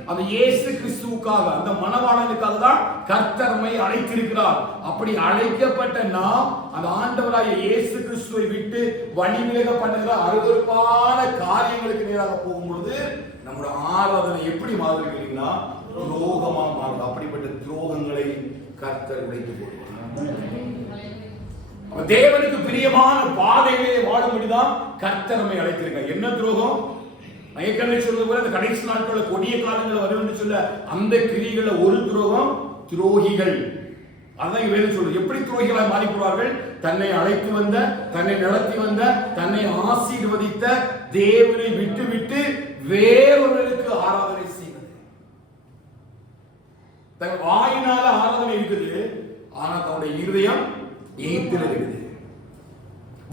அந்த இயேசு கிறிஸ்துவுக்காக, அந்த மனவாளனுக்காக தான் கர்த்தர் நம்மை அழைத்திருக்கிறார். அப்படி அழைக்கப்பட்ட நாம் அந்த ஆண்டவராகிய இயேசு கிறிஸ்துவை விட்டு வழிவிலக பண்ணுகிற அருவருப்பான காரியங்களுக்கு நேராக போகும்பொழுது நம்முடைய ஆராதனை எப்படி மாறுகிறீங்கன்னா துரோகமா மாறுது. அப்படிப்பட்ட துரோகங்களை கர்த்தர் உடைத்து போடுவார். தேவனுக்கு பிரியமான பாதையிலே வாழும்படிதான் கர்த்தர் நம்மை அழைத்திருக்கார். என்ன துரோகம்? ஏற்கனவே சொல்றது போல, அந்த கடைசி நாட்களில் கொடிய காலங்கள் வரும் என்று சொல்ல அந்த கிரிகளை ஒரு துரோகம், துரோகிகள். அதான் வேதம் சொல்றது. எப்படி துரோகிகளாய் மாறி போவார்கள்? தன்னை அழைத்து வந்த, தன்னை நடத்தி வந்த, தன்னை ஆசீர்வதித்த தேவனை விட்டு விட்டு வேறொருவருக்கு ஆராதனை செய்வது. தன் வாயினால ஆராதனை இருக்குது, ஆனா தன்னுடைய இருதயம் எய்த்தில் இருக்குது.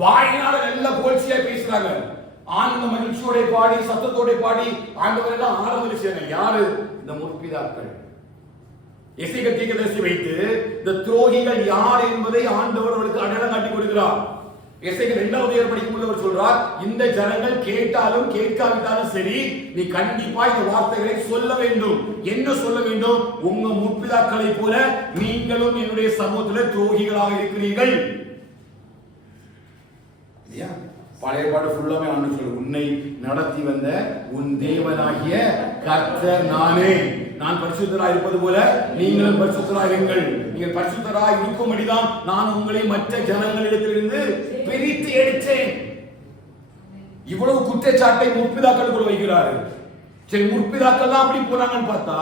வாயினால நல்ல புகழ்ச்சியா பேசுறாங்க, ஆனந்த மகிழ்ச்சியோட பாடி சத்தத்தோட பாடி ஆண்டவரை எல்லாம் ஆராதனை செய்றாங்க. யாரு? இந்த முற்பிதாக்கள். எசேக்கியேல் தீர்க்கதரிசி வைத்து இந்த துரோகிகள் யார் என்பதை ஆண்டவர் அவர்களுக்கு அடையாளம் காட்டி கொடுக்கிறார். எசேக்கியேல் 2வது அதிகாரம் படிக்கும்போது அவர் சொல்றார், இந்த ஜனங்கள் கேட்டாலும் கேட்காவிட்டாலும் சரி, நீ கண்டிப்பா இந்த வார்த்தைகளை சொல்ல வேண்டும். என்ன சொல்ல வேண்டும்? உங்க முற்பிதாக்களை போல நீங்களும் என்னுடைய சமூகத்தில் துரோகிகளாக இருக்கிறீர்கள். பழைய பாட்டு ஃபுல்லாமே ஆண்டு சொல்லு, உன்னை நடத்தி வந்த உன் தேவனாகிய கர்த்தர் நானே, நான் பரிசுத்தராய் இருப்பது போல நீங்களும் பரிசுத்தராய் இருங்கள். நீங்கள் பரிசுத்தராய் இருக்கும்படிதான் நான் உங்களை மற்ற ஜனங்களிடத்திலிருந்து பிரித்து எடுத்தேன். இவ்வளவு குற்றச்சாட்டை முற்பிதாக்களுக்குள் வைக்கிறாரு. சரி, முற்பிதாக்கள் தான் அப்படி போனாங்கன்னு பார்த்தா,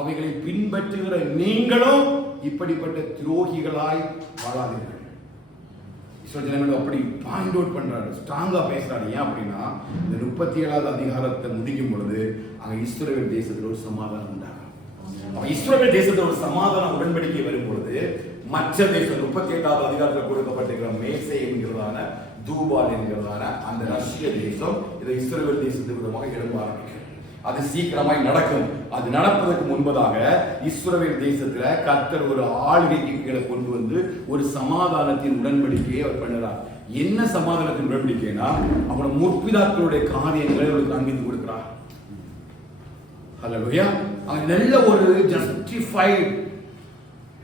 அவைகளை பின்பற்றுகிற நீங்களும் இப்படிப்பட்ட துரோகிகளாய் வாழாதீர்கள். ஜனங்கள் அப்படி பாயிண்ட் அவுட் பண்றாரு, ஸ்ட்ராங்கா பேசுறாரு. ஏன் அப்படின்னா, இந்த 37வது அதிகாரத்தை முடிக்கும் பொழுது அங்க இஸ்ரவேல் தேசத்தில் ஒரு சமாதானம் உண்டாகும். இஸ்ரவேல் தேசத்தில் ஒரு சமாதான உடன்படிக்கை வரும் பொழுது மற்ற தேசம் 38வது அதிகாரத்தில் கொடுக்கப்பட்டிருக்கிற மேசை என்கிறதான, தூபால் என்கிறதான அந்த ரஷ்ய தேசம் இதை இஸ்ரவேல் தேசத்துக்கு விதமாக எழும்ப ஆரம்பிக்கும். அது சீக்கிரமாய் நடக்கும். அது நடப்பதற்கு முன்பதாக இஸ்ரவேல் தேசத்துல கர்த்தர் ஒரு ஆளுகைக்கு கீழே கொண்டு வந்து ஒரு சமாதானத்தின் உடன்படிக்கையை அவர் பண்ணுறார். என்ன சமாதானத்தின் உடன்படிக்கைனா, அவரோட முற்பிதாக்களுடைய காரியங்களை அவருக்கு காண்பித்து கொடுக்கிறார். ஹல்லேலூயா. அங்க நல்ல ஒரு ஜஸ்டிஃபைட்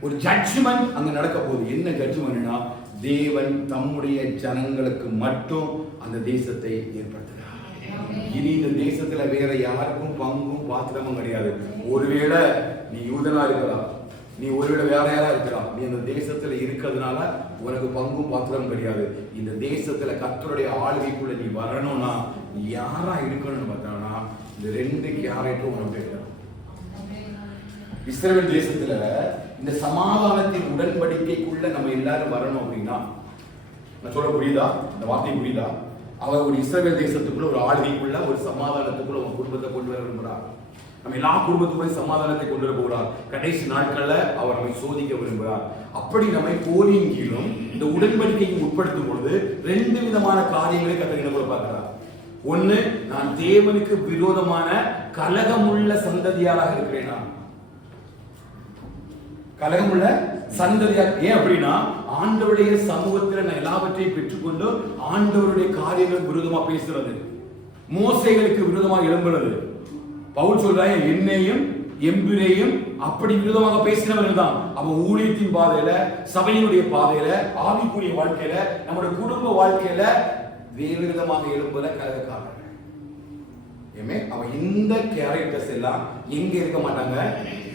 ஒரு ஜட்ஜ்மெண்ட் அங்க நடக்க போகுது. என்ன ஜட்ஜ்மெண்ட்னா, தேவன் தம்முடைய ஜனங்களுக்கு மட்டும் அந்த தேசத்தை ஏற்படுத்துகிறார். இனி இந்த தேசத்துல வேற யாருக்கும் பங்கும் பாத்திரமும் கிடையாது. ஒருவேளை நீ யூதனா இருக்கலாம், நீ ஒருவேளை வேற யாரா இருக்கலாம், நீ அந்த தேசத்துல இருக்கிறதுனால உனக்கு பங்கும் பாத்திரம் கிடையாது. இந்த தேசத்துல கர்த்தருடைய ஆளுகைக்குள்ள நீ வரணும்னா நீ யாரா இருக்கணும்னு பார்த்தானா இந்த 2 கேரக்டரும் உனக்கு இருக்கணும். இஸ்ரவேல் தேசத்துல இந்த சமாதானத்தின் உடன்படிக்கைக்குள்ள நம்ம எல்லாரும் வரணும் அப்படின்னா, நான் சொல்ல புரியுதா? இந்த வார்த்தை புரியுதா? அவர் ஒரு இஸ்ரவேல் தேசத்துக்குள்ள ஒரு ஆளுகைக்குள்ள ஒரு சமாதானத்துக்குள்ள ஒரு குடும்பத்தை கொண்டு வர விரும்புகிறார். நம்ம எல்லா குடும்பத்துக்குள்ள சமாதானத்தை கொண்டு வர போகிறார். கடைசி நாட்கள்ல அவர் நம்மை சோதிக்க விரும்புகிறார். அப்படி நம்மை போரின் கீழும் இந்த உடன்படிக்கைக்கு உட்படுத்தும் பொழுது 2 விதமான காரியங்களை கத்தரின கூட பார்க்கிறார். ஒண்ணு, நான் தேவனுக்கு விரோதமான கலகமுள்ள சந்ததியாராக இருக்கிறேனா? கலகமுள்ள சந்ததியார். ஏன் அப்படின்னா ஆண்டவருடைய சமூகத்தில் நான் எல்லாவற்றையும் பெற்றுக்கொண்டு ஆண்டவருடைய காரியங்களுக்கு விரோதமா பேசுறது, மோசைகளுக்கு விரோதமாக எழும்புறது. பவுல் சொல்றாங்க, என்னையும் எம்பிரையும் அப்படி விரோதமாக பேசினவர்கள் தான். அவன் ஊழியத்தின் பாதையில, சபையினுடைய பாதையில, ஆவிக்குரிய வாழ்க்கையில, நம்முடைய குடும்ப வாழ்க்கையில வேறு விதமாக எழும்புற கலகக்காரர்கள். அவன் இந்த கேரக்டர்ஸ் எல்லாம் எங்க இருக்க மாட்டாங்க?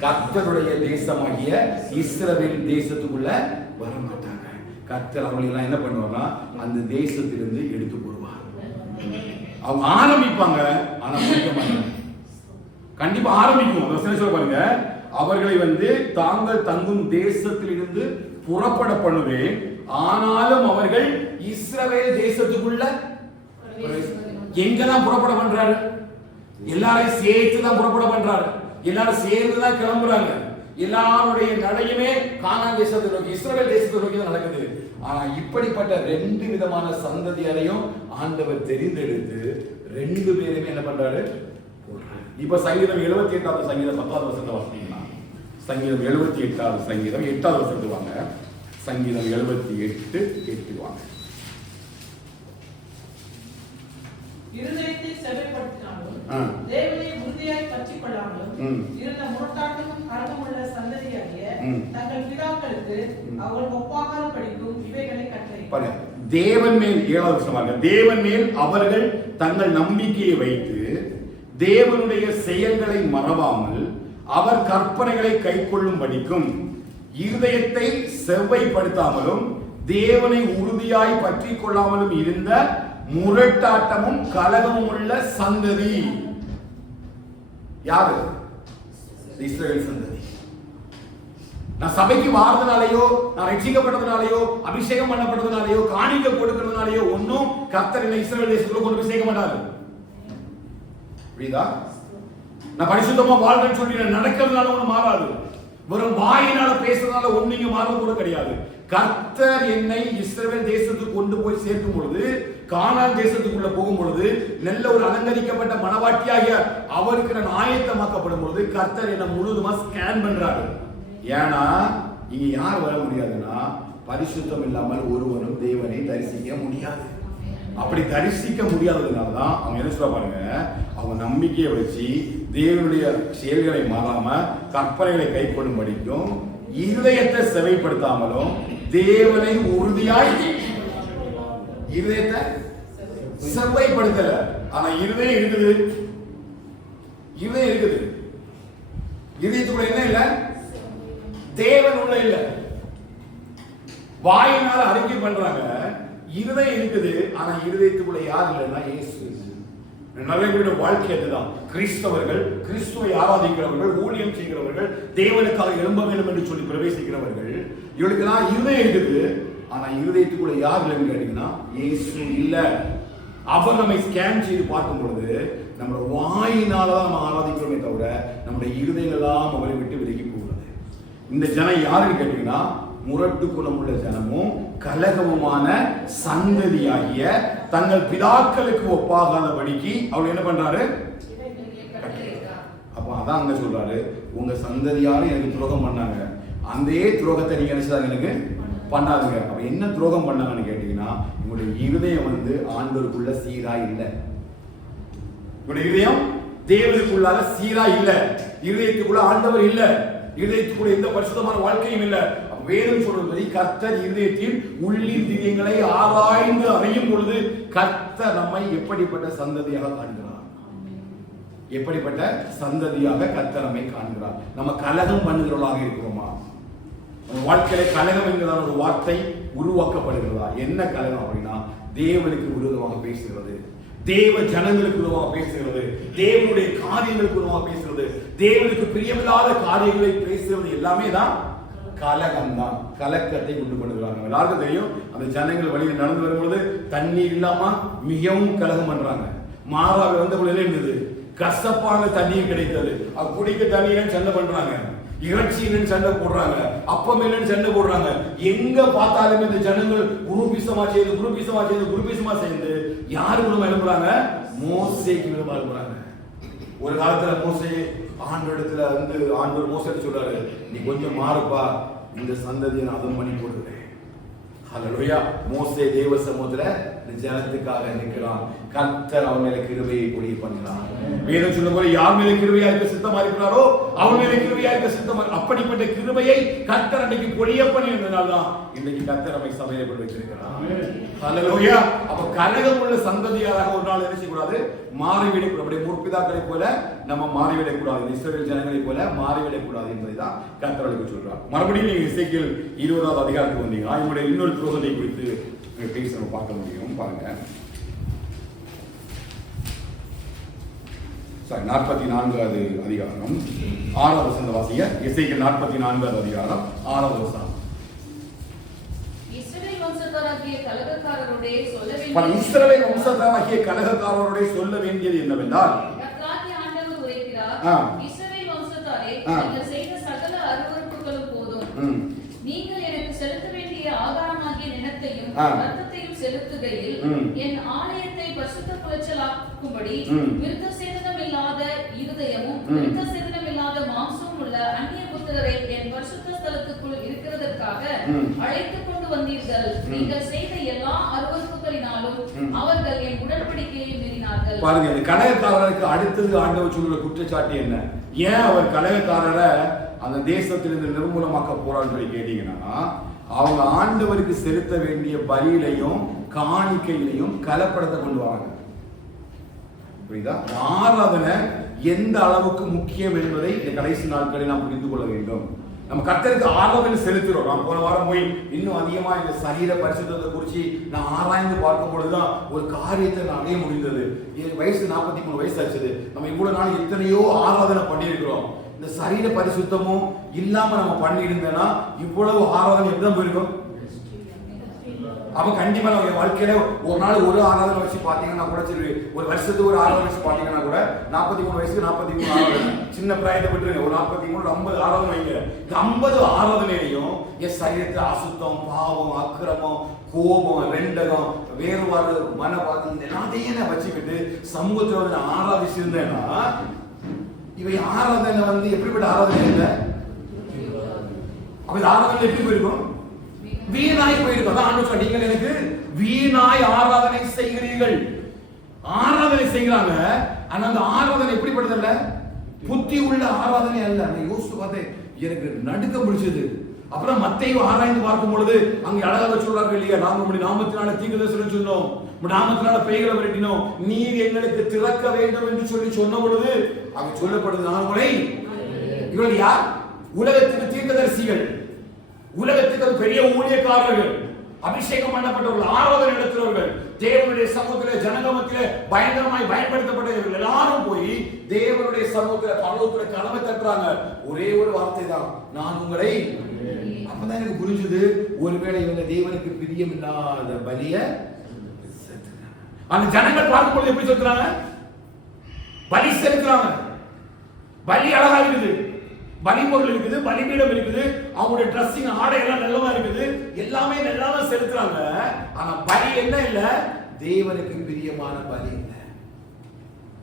கர்த்தருடைய தேசமாகிய இஸ்ரவேல் தேசத்துக்குள்ள வர மாட்டாங்க. கர்த்தர் அவங்களை எல்லாம் என்ன பண்ணுவாங்கன்னா அந்த தேசத்திலிருந்து எடுத்து போடுவார். அவங்க ஆரம்பிப்பாங்க, ஆனா முடிக்க மாட்டாங்க. கண்டிப்பா ஆரம்பிக்கும். சொல்ல பாருங்க, அவர்களை தாங்கள் தங்கும் தேசத்திலிருந்து புறப்பட பண்ணுவேன், ஆனாலும் அவர்கள் இஸ்ரவேல் தேசத்துக்குள்ள எங்கதான் புறப்பட பண்றாரு? எல்லாரையும் சேர்த்து தான் புறப்பட பண்றாரு. எல்லாரும் சேர்ந்து தான் கிளம்புறாங்க. எல்லாருடைய நடையுமே கானான் தேசத்தை நோக்கி, இஸ்ரவேல் தேசத்தை நோக்கி தான் நடக்குது. ஆனா இப்படிப்பட்ட 2 விதமான சந்ததியாரையும் ஆண்டவர் தெரிந்தெடுத்து 2 பேருமே என்ன பண்றாரு? இப்ப சங்கீதம் 78வது சங்கீதம் 10வது வசனத்தை வாசித்தீங்கன்னா, சங்கீதம் 78வது சங்கீதம் 8வது வசனத்துக்கு வாங்க. சங்கீதம் 78:8 வாங்க. இருதயத்தை செவைப்படுத்தினாலும் தேவனை உறுதியாய் பற்றிக் கொள்ளாமலும் இருந்த முரட்டாட்டமும் கரமுள்ள சந்ததியாகிய தங்கள் பிதாக்களுக்கு அவர்கள் ஒப்பாகாரம் படிக்கும் இவைகளை கட்டளை. தேவன் மேல் 7வது வசனமாக, தேவன் மேல் அவர்கள் தங்கள் நம்பிக்கையை வைத்து தேவனுடைய செயல்களை மறவாமல் அவர் கற்பனைகளை கைக்கொள்ளும் படிக்கும் இருதயத்தை செவ்வைப்படுத்தாமலும் தேவனை உறுதியாய் பற்றிக் கொள்ளாமலும் இருந்த முரட்டாட்டமும் கலகமும் உள்ள சந்ததி. யாரு? இஸ்ரவேல் சந்ததி. நான் சபைக்கு வாரதுனாலயோ, நான் ரட்சிக்கப்பட்டதுனாலயோ, அபிஷேகம் பண்ணப்பட்டதுனாலயோ, காணிக்கை கொடுக்கிறதுனாலயோ ஒன்னும் கர்த்தர் என்ன இஸ்ரவேல் தேசத்துக்குள்ள கொண்டு போய் சேர்க்க மாட்டாரு. புரியுதா? நான் பரிசுத்தமா வாழ்றேன்னு சொல்லி நடக்கிறதுனால ஒண்ணு மாறாது. வெறும் வாயினால பேசுறதுனால ஒண்ணு மாறது கூட கிடையாது. கர்த்தர் என்னை இஸ்ரவேல் தேசத்துக்கு கொண்டு போய் சேர்க்கும் பொழுது, கானான் தேசத்துக்குள்ள போகும் பொழுது, நல்ல ஒரு அலங்கரிக்கப்பட்ட மனவாட்டியாகிய அவருக்கு நான் ஆயத்தமாக்கப்படும் பொழுது கர்த்தர் என்னை முழுதுமா ஸ்கேன் பண்றாரு. ஏன்னா இங்க யார் வர முடியாதுன்னா, பரிசுத்தம் இல்லாமல் ஒருவனும் தேவனை தரிசிக்க முடியாது. அப்படி தரிசிக்க முடியாததுனாலதான் அவங்க என்ன சொல்ல பாருங்க, அவங்க நம்பிக்கையை வச்சு தேவனுடைய செயல்களை மாறாம கற்பனைகளை கை கொள்ளும் படிக்கும் இருதயத்தை செவைப்படுத்தாமலும் தேவனை உறுதியாய், இருதயத்தை செவ்வைப்படுத்தல. ஆனா இருதயம் இருக்குது, இருதயம் இருக்குது. இருதயத்துக்குள்ள என்ன இல்ல? தேவன் உள்ள இல்ல. வாயினால அறிக்கை பண்றாங்க, இருதயம் இருக்குது, ஆனா இருதயத்துக்குள்ள யார் இல்லைன்னா இயேசு. நிறைய பேருடைய வாழ்க்கை அதுதான். கிறிஸ்தவர்கள், கிறிஸ்துவை ஆராதிக்கிறவர்கள், ஊழியம் செய்கிறவர்கள், தேவனுக்காக எழும்ப வேண்டும் என்று சொல்லி பிரவேசிக்கிறவர்கள், இவளுக்கெல்லாம் இருதயம் இருக்குது, ஆனா இருதயத்துக்குள்ள யார் இல்லைன்னு கேட்டீங்கன்னா இயேசு இல்ல. அவர் நம்மை ஸ்கேன் செய்து பார்க்கும் பொழுது நம்மளோட வாயினாலதான் நம்ம ஆராதிக்கிறோமே தவிர நம்முடைய இருதயம் எல்லாம் அவரை விட்டு விலகி போகிறது. இந்த ஜனம் யாருன்னு கேட்டீங்கன்னா முரட்டு குணமுள்ள ஜனமும் கலகமுமான சந்ததியாகிய தங்கள் பிதாக்களுக்கு ஒப்பாகாதபடிக்கு அவர் என்ன பண்றாரு? அப்ப அதான் அங்க சொல்றாரு, உங்க சந்ததியாரும் எனக்கு துரோகம் பண்ணாங்க, அந்த துரோகத்தை நீங்க நினைச்சதாங்க எனக்கு பண்ணாதுங்க. அப்ப என்ன துரோகம் பண்ணாங்கன்னு கேட்டீங்கன்னா, உங்களுடைய இருதயம் ஆண்டவருக்குள்ள சீரா இல்ல. உங்களுடைய இருதயம் தேவனுக்குள்ளால சீரா இல்ல. இருதயத்துக்குள்ள ஆண்டவர் இல்ல. இருதயத்துக்குள்ள எந்த பரிசுத்தமான வாழ்க்கையும் இல்ல. வேதம் சொல்றது, கர்த்தர் இருதயத்தின் உள்ளிந்திரியங்களை ஆராய்ந்து அறியும் பொழுது கர்த்தர் நம்மை எப்படிப்பட்ட சந்ததியாக காண்கிறார், எப்படிப்பட்ட சந்ததியாக கர்த்தர் நம்மை காண்கிறார். நம்ம கலகம் பண்ணுகிறவர்களாக இருக்கிறோமா? வாழ்க்கையில கலகம் என்கிறதான ஒரு வார்த்தை உருவாக்கப்படுகிறதா? என்ன கலகம் அப்படின்னா, தேவனுக்கு விரோதமாக பேசுகிறது, தேவ ஜனங்களுக்கு விரோதமாக பேசுகிறது, தேவனுடைய காரியங்களுக்கு விரோதமாக பேசுகிறது, தேவனுக்கு பிரியமில்லாத காரியங்களை பேசுறது எல்லாமே தான் கலகம் தான். கலக்கத்தை கொண்டு பண்ணுகிறாங்க. எல்லாருக்கும் தெரியும், அந்த ஜனங்கள் வழியில் நடந்து வரும்பொழுது தண்ணீர் இல்லாம மிகவும் கலகம் பண்றாங்க. மாறாக வந்த பொழுது இருந்தது, கசப்பான தண்ணீர் கிடைத்தது, குடிக்க தண்ணீர் சண்டை பண்றாங்க, இறைச்சி இல்லைன்னு சண்டை போடுறாங்க, அப்பம் இல்லைன்னு சண்டை போடுறாங்க. எங்க பார்த்தாலுமே இந்த ஜனங்கள் குருபீசமா சேர்ந்து யாரு மூலமா எழுப்புறாங்க? மோசேக்கு மூலமா எழுப்புறாங்க. ஒரு காலத்துல மோசே ஆண்டவரிடத்துல வந்து ஆண்டவர் மோசேக்கு சொல்றாரு, நீ கொஞ்சம் மாறுப்பா, இந்த சந்ததியை நான் அதம் பண்ணி போடுறேன். ஹல்லேலூயா. மோசே தேவ சமூகத்துல ஜனத்துக்காக நிற்கிறான். கர்த்தர் அவன் மேல கிருபையை பொழிய பண்ணுகிறான். வேதம் சொல்லும் போது, யார் மேல கிருபையா இருக்க சித்தமா இருக்கிறாரோ அவன் மேல கிருபையா இருக்க சித்தமா, அப்படிப்பட்ட கிருபையை கர்த்தர் அன்னைக்கு பொழிய பண்ணியிருந்தனால்தான் இன்னைக்கு கர்த்தர் நம்மை சபையில கொண்டு வச்சிருக்கிறார். ஹல்லேலூயா. அப்ப கலகம் உள்ள சந்ததியாராக ஒரு நாள் என்ன செய்யக்கூடாது? மாறிவிடக்கூடாது. நம்முடைய முற்பிதாக்களை போல நம்ம மாறிவிடக்கூடாது, இஸ்ரவேல் ஜனங்களை போல மாறிவிடக்கூடாது என்பதைதான் கர்த்தருக்கு சொல்றார். மறுபடியும் நீங்க எசேக்கியேல் 20வது அதிகாரத்துக்கு வந்தீங்கன்னா இவருடைய இன்னொரு துரோகத்தை குறித்து பேச பார்க்க முடியும். பாருங்க, 44வது அதிகாரம் 6வது வசனம் வாசிங்க. எசேக்கியேல் 44வது அதிகாரம் 6வது வசனம். இஸ்ரவேல் வம்சத்தாராகிய கலகக்காரரோடே சொல்ல வேண்டியது என்னவென்றால், கர்த்தராகிய ஆண்டவர் உரைக்கிறார், இஸ்ரவேல் வம்சத்தாரே, நீங்கள் செய்த சகல அருவருப்புகளும் போதும். நீங்கள் எனக்கு செலுத்த வேண்டிய ஆகாரமாகிய நிலத்தையும் இரத்தத்தையும் செலுத்துகையில் என் ஆலயத்தை பரிசுத்த குலைச்சலாக்கும்படி விருத்த சேதனம் இல்லாத இருதயமும் விருத்த சேதனம் இல்லாத மாம்சமும் உள்ள அந்நிய புத்திரரை என் பரிசுத்த ஸ்தலத்துக்குள் இருக்கிறதற்காக அழைத்துக் கொண்டு வந்தீர்கள். நீங்கள் செய்த எல்லா அருவருப்புகளினாலும் அவர்கள் என் உடன்படிக்கையை மீறினார்கள். பாருங்க, இந்த கலகக்காரருக்கு அடுத்தது ஆண்டவர் சொல்லுற குற்றச்சாட்டு என்ன? ஏன் அவர் கலகக்காரரை அந்த தேசத்திலிருந்து நிர்மூலமாக்க போறான்னு சொல்லி கேட்டீங்கன்னா, அவங்க ஆண்டவருக்கு செலுத்த வேண்டிய பலியிலையும் காணிக்கையிலையும் கலப்படத்தை கொண்டு வராங்க. புரியுதா? ஆராதனை எந்த அளவுக்கு முக்கியம் என்பதை இந்த கடைசி நாட்களில் நாம் புரிந்து கொள்ள வேண்டும். நம்ம கர்த்தருக்கு ஆராதனை செலுத்துறோம். நான் போன வாரம் போய் இன்னும் அதிகமா இந்த சரீர பரிசுத்தத்தை குறித்து நான் ஆராய்ந்து பார்க்கும் பொழுதுதான் ஒரு காரியத்தை நான் அடைய முடிந்தது. வயசு 43 வயசு ஆச்சுது. நம்ம இவ்வளவு நாள் எத்தனையோ ஆராதனை பண்ணியிருக்கிறோம். இந்த சரீர பரிசுத்தமும் இல்லாம நம்ம பண்ணி இருந்தேன்னா இவ்வளவு ஆராதனை எப்படிதான் போயிருக்கும்? அப்ப கண்டிப்பா நம்ம வாழ்க்கையில ஒரு நாள் ஒரு ஆராதனை வச்சு பாத்தீங்கன்னா கூட சரி, ஒரு வருஷத்துக்கு ஒரு ஆராதனை வச்சு பாத்தீங்கன்னா கூட 43 வயசுக்கு 43 ஆராதனை, சின்ன பிராயத்தை விட்டுருங்க, ஒரு 43 50 ஆராதனை வைங்க. இந்த 50 ஆராதனையிலையும் என் சரீரத்தை அசுத்தம், பாவம், அக்கிரமம், கோபம், ரெண்டகம், வேறுபாடு, மனவாதம் எல்லாத்தையும் வச்சுக்கிட்டு சமூகத்துல வந்து நான் ஆராதிச்சிருந்தேன்னா இவை ஆராதனை வந்து எப்படிப்பட்ட ஆராதனை இல்லை? அப்ப ஆராதனை எப்படி போயிருக்கும்? வீணாய் போயிருக்கும். அதான் நீங்கள் எனக்கு வீணாய் ஆராதனை செய்கிறீர்கள். ஆராதனை செய்கிறாங்க, ஆனா அந்த ஆராதனை எப்படிப்பட்டதில்ல? புத்தி உள்ள ஆராதனை அல்ல. நான் யோசிச்சு பார்த்தேன், எனக்கு நடுக்கம் பிடிச்சது. அப்புறம் மத்தேயு ஆராய்ந்து பார்க்கும் பொழுது அங்கே அழகாக சொல்றார்கள் இல்லையா, நாங்கள் உங்களுடைய நாமத்தினால தீர்க்கதரிசனம் சொன்னோம், நாமத்தினால பேய்களை விரட்டினோம், நீர் எங்களுக்கு திறக்க வேண்டும் என்று சொல்லி சொன்ன பொழுது அங்க சொல்லப்படுது, நான் உங்களை, இவர்கள் யார்? உலகத்துக்கு தீர்க்கதரிசிகள், உலகத்துக்கு பெரிய ஊழியக்காரர்கள், அபிஷேகம் பண்ணப்பட்டவர்கள், ஆராதனை நடத்துறவர்கள், தேவனுடைய சமூகத்திலே ஜனகமத்திலே பயங்கரமாய் பயன்படுத்தப்பட்டவர்கள் எல்லாரும் போய் தேவனுடைய சமூகத்திலே பரலோகத்திலே கதவை தட்டுறாங்க. ஒரே ஒரு வார்த்தை தான், நான் உங்களை. அப்பதான் எனக்கு புரிஞ்சது, ஒருவேளை இவங்க தேவனுக்கு பிரியம் இல்லாத பலிய அந்த ஜனங்கள் பார்க்கும்போது எப்படி செலுத்துறாங்க? பலி செலுத்துறாங்க. பலி அழகா இருக்குது, பலி பொருள் இருக்குது, பலிபீடம் இருக்குது, அவங்களுடைய ட்ரெஸ்ஸிங் ஆடை எல்லாம் நல்லவா இருக்குது, எல்லாமே நல்லாவே செலுத்துறாங்க. ஆனா பலி என்ன இல்ல? தேவனுக்கு பிரியமான பலி இல்ல.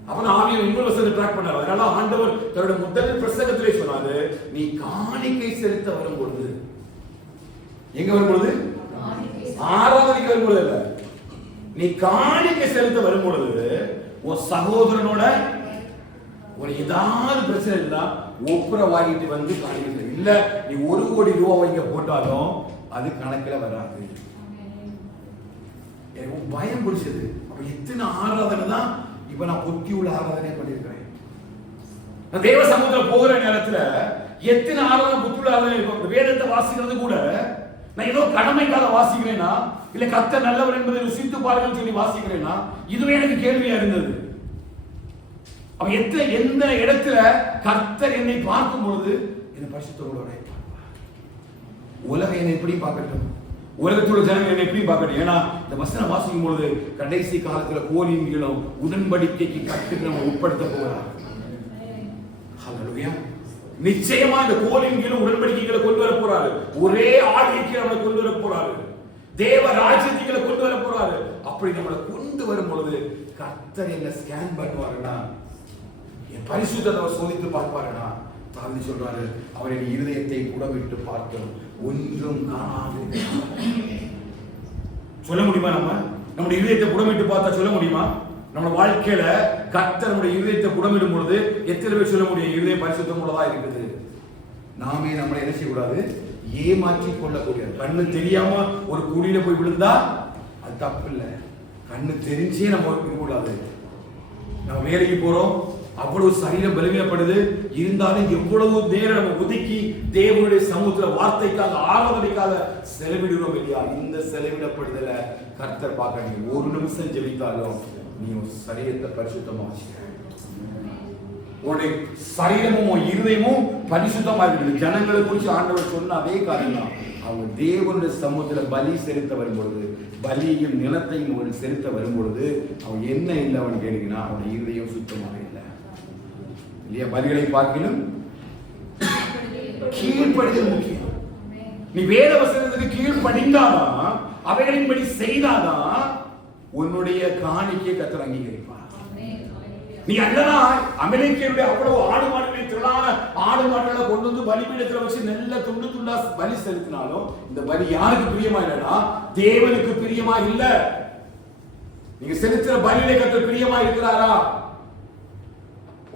அவன் ஆவியை இன்னொரு வசனத்தை ட்ராக் பண்ணாரு. அதனால ஆண்டவர் தன்னுடைய முதல் பிரசங்கத்திலே சொன்னாரு, நீ காணிக்கை செலுத்த வரும்பொழுது, எங்க வரும்பொழுது? ஆராதனைக்கு வரும்பொழுது இல்ல, நீ காணிக்கை செலுத்த வரும்பொழுது உன் சகோதரனோட ஒரு ஏதாவது பிரச்சனை இருந்தா ஒப்புற வாங்கிட்டு வந்து காணிக்கை இல்ல. நீ 1 கோடி ரூபாய் இங்க போட்டாலும் அது கணக்கில் வராது. எனக்கு பயம் பிடிச்சது. அப்ப எத்தனை ஆராதனை தான் இப்ப நான் புத்தி உள்ள ஆராதனை பண்ணிருக்கிறேன். தேவ சமூகத்துல போகிற நேரத்துல எத்தனை ஆளுநர் புத்துள்ளாக இருக்கும். வேதத்தை வாசிக்கிறது கூட நான் ஏதோ கடமைக்காக வாசிக்கிறேன்னா, இல்ல கர்த்தர் நல்லவர் என்பதை ருசித்து பாருங்கள் சொல்லி வாசிக்கிறேன்னா, இதுவே எனக்கு கேள்வியா இருந்தது. அவன் எந்த இடத்துல கர்த்தர் என்னை பார்க்கும் பொழுது என்னை பரிசுத்தரோட உலகம் என்னை எப்படி பார்க்கட்டும், உலகத்தோட ஜனங்கள் என்னை எப்படி பார்க்கட்டும். ஏன்னா இந்த வசனம் வாசிக்கும் பொழுது கடைசி காலத்துல கோலின்களும் உடன்படிக்கைக்கு கட்டுக்கு நம்ம உட்படுத்த போகிறார். ஹல்லேலூயா. நிச்சயமா இந்த கோலின்களும் உடன்படிக்கைகளை கொண்டு வர போறாரு. ஒரே ஆளுகைக்கு நம்மளை கொண்டு வர போறாரு. தேவ ராஜ்யத்துகளை கொண்டு வர போறாரு. அப்படி நம்மளை கொண்டு வரும் பொழுது கர்த்தர் என்ன ஸ்கேன் பண்ணுவாருன்னா, என் பரிசுத்தத்தை சோதித்து பார்ப்பாருன்னா, தாவி சொல்றாரு, அவரின் இருதயத்தை புடமிட்டு பார்த்தோம், ஒன்றும் காணாது. சொல்ல முடியுமா? நம்முடைய இருதயத்தை புடமிட்டு பார்த்தா சொல்ல முடியுமா? நம்ம வாழ்க்கையில கர்த்தர் நம்முடைய இருதயத்தை புடமிடும் பொழுது எத்தனை பேர் சொல்ல முடியும் இருதயம் பரிசுத்தம் உள்ளதா இருக்குது? நாமே நம்மளை என்ன செய்யக்கூடாது, ஏமாற்றி கொள்ளக்கூடாது. கண்ணு தெரியாம ஒரு குழியில போய் விழுந்தா அது தப்பு இல்லை. கண்ணு தெரிஞ்சே நம்ம இருக்கக்கூடாது. நம்ம வேலைக்கு போறோம், அவ்வளவு சரீரம் பலவீனப்படுது, இருந்தாலும் எவ்வளவு நேரம் நம்ம ஒதுக்கி தேவனுடைய சமூகத்துல வார்த்தைக்காக ஆராதனைக்காக செலவிடுறோம் இல்லையா? இந்த செலவிடப்படுதல கர்த்தர் பார்க்க ஒரு நிமிஷம் ஜெபித்தாலும் நீ சரீரத்தை பரிசுத்தமா வச்சுக்க. உன்னுடைய சரீரமும் இருதயமும் பரிசுத்தமா இருக்குது. ஜனங்களை குறித்து ஆண்டவர் சொன்ன அதே காரணம் தான். அவங்க தேவனுடைய சமூகத்துல பலி செலுத்த வரும்பொழுது, பலியும் நிலத்தையும் அவன் செலுத்த வரும்பொழுது அவன் என்ன இல்லை அவன் கேட்டீங்கன்னா, அவனுடைய இருதயம் சுத்தமாக இல்லை இல்லையா? பலிகளை பார்க்கணும், கீழ்ப்படிதல் முக்கியம். நீ வேத வசனத்துக்கு கீழ்ப்படிந்தாதான், அவைகளின்படி செய்தாதான் உன்னுடைய காணிக்கை கர்த்தர் அங்கீகரிப்பார். நீ அல்லனா அமெரிக்கருடைய அவ்வளவு ஆடு மாடுகளை திரளான ஆடு மாடுகளை கொண்டு வந்து பலிபீடத்துல வச்சு நல்ல துண்டு துண்டா பலி செலுத்தினாலும் இந்த பலி யாருக்கு பிரியமா இல்லைன்னா தேவனுக்கு பிரியமா இல்ல. நீங்க செலுத்துற பலியிலே கர்த்தர் பிரியமா இருக்கிறாரா?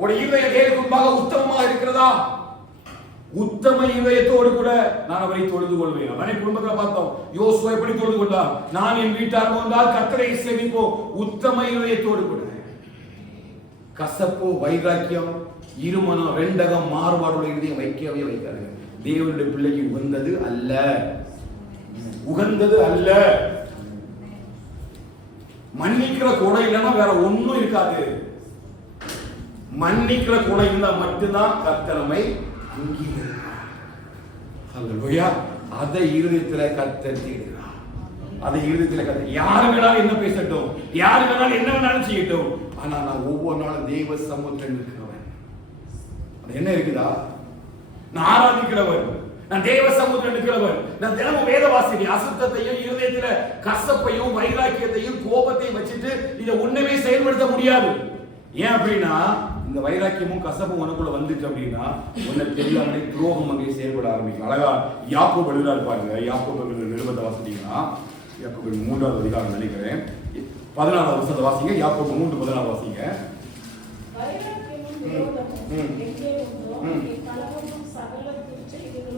உடைய இருதயம் தேவனுக்கு முன்பாக உத்தமமா இருக்கிறதா? உத்தம இதயத்தோடு கூட நான் அவரை தொழுது கொள்வேன். அவனை குடும்பத்தில் பார்த்தோம், யோசுவா எப்படி தொழுது கொண்டார்? நான் என் வீட்டார் வந்தால் கர்த்தரை சேவிப்போம். உத்தம இதயத்தோடு கூட. கசப்பு, வைராக்கியம், இருமனம், ரெண்டகம், மாறுபாடுள்ள இதயம் வைக்கவே வைக்காது. தேவனுடைய பிள்ளைக்கு உகந்தது அல்ல, உகந்தது அல்ல. மன்னிக்கிற குணம் இல்லைன்னா வேற ஒண்ணும் இருக்காது. மன்னிக்கிற குணம் இருந்தா மட்டும்தான் கர்த்தரை அங்கீகரிக்கிறார். ஹல்லேலூயா. அதை இருதயத்துல கர்த்தர் தேடுகிறார். அதை இருதயத்துல கர்த்தர் யாரு வேணாலும் என்ன பேசட்டும், யாரு வேணாலும் என்ன வேணாலும் செய்யட்டும், ஆனா நான் ஒவ்வொரு நாளும் தெய்வ சமூகத்தில் இருக்கிறவன். அது என்ன இருக்குதா? நான் ஆராதிக்கிறவன், நான் தேவ சமூகத்தில் இருக்கிறவன், நான் தினமும் வேத வாசிக்கிறேன். அசுத்தத்தையும் இருதயத்துல கசப்பையும் வைராக்கியத்தையும் கோபத்தையும் வச்சுட்டு இதை ஒண்ணுமே செயல்படுத்த முடியாது. ஏன் அப்படின்னா இந்த வைராக்கியமும் கசப்பும் உனக்குள்ள வந்துச்சு அப்படின்னா உன்னை தெரியாமலே துரோகம் அங்கே செயல்பட ஆரம்பிக்கும். அழகா யாக்கோபு எழுதுறாரு பாருங்க. யாக்கோபு நிருபத்தை வாசிட்டீங்கன்னா யாக்கோபு 3வது அதிகாரம் நினைக்கிறேன் 14வது வசனத்தை வாசிங்க. யாக்கோபு 3:14 வாசிங்க.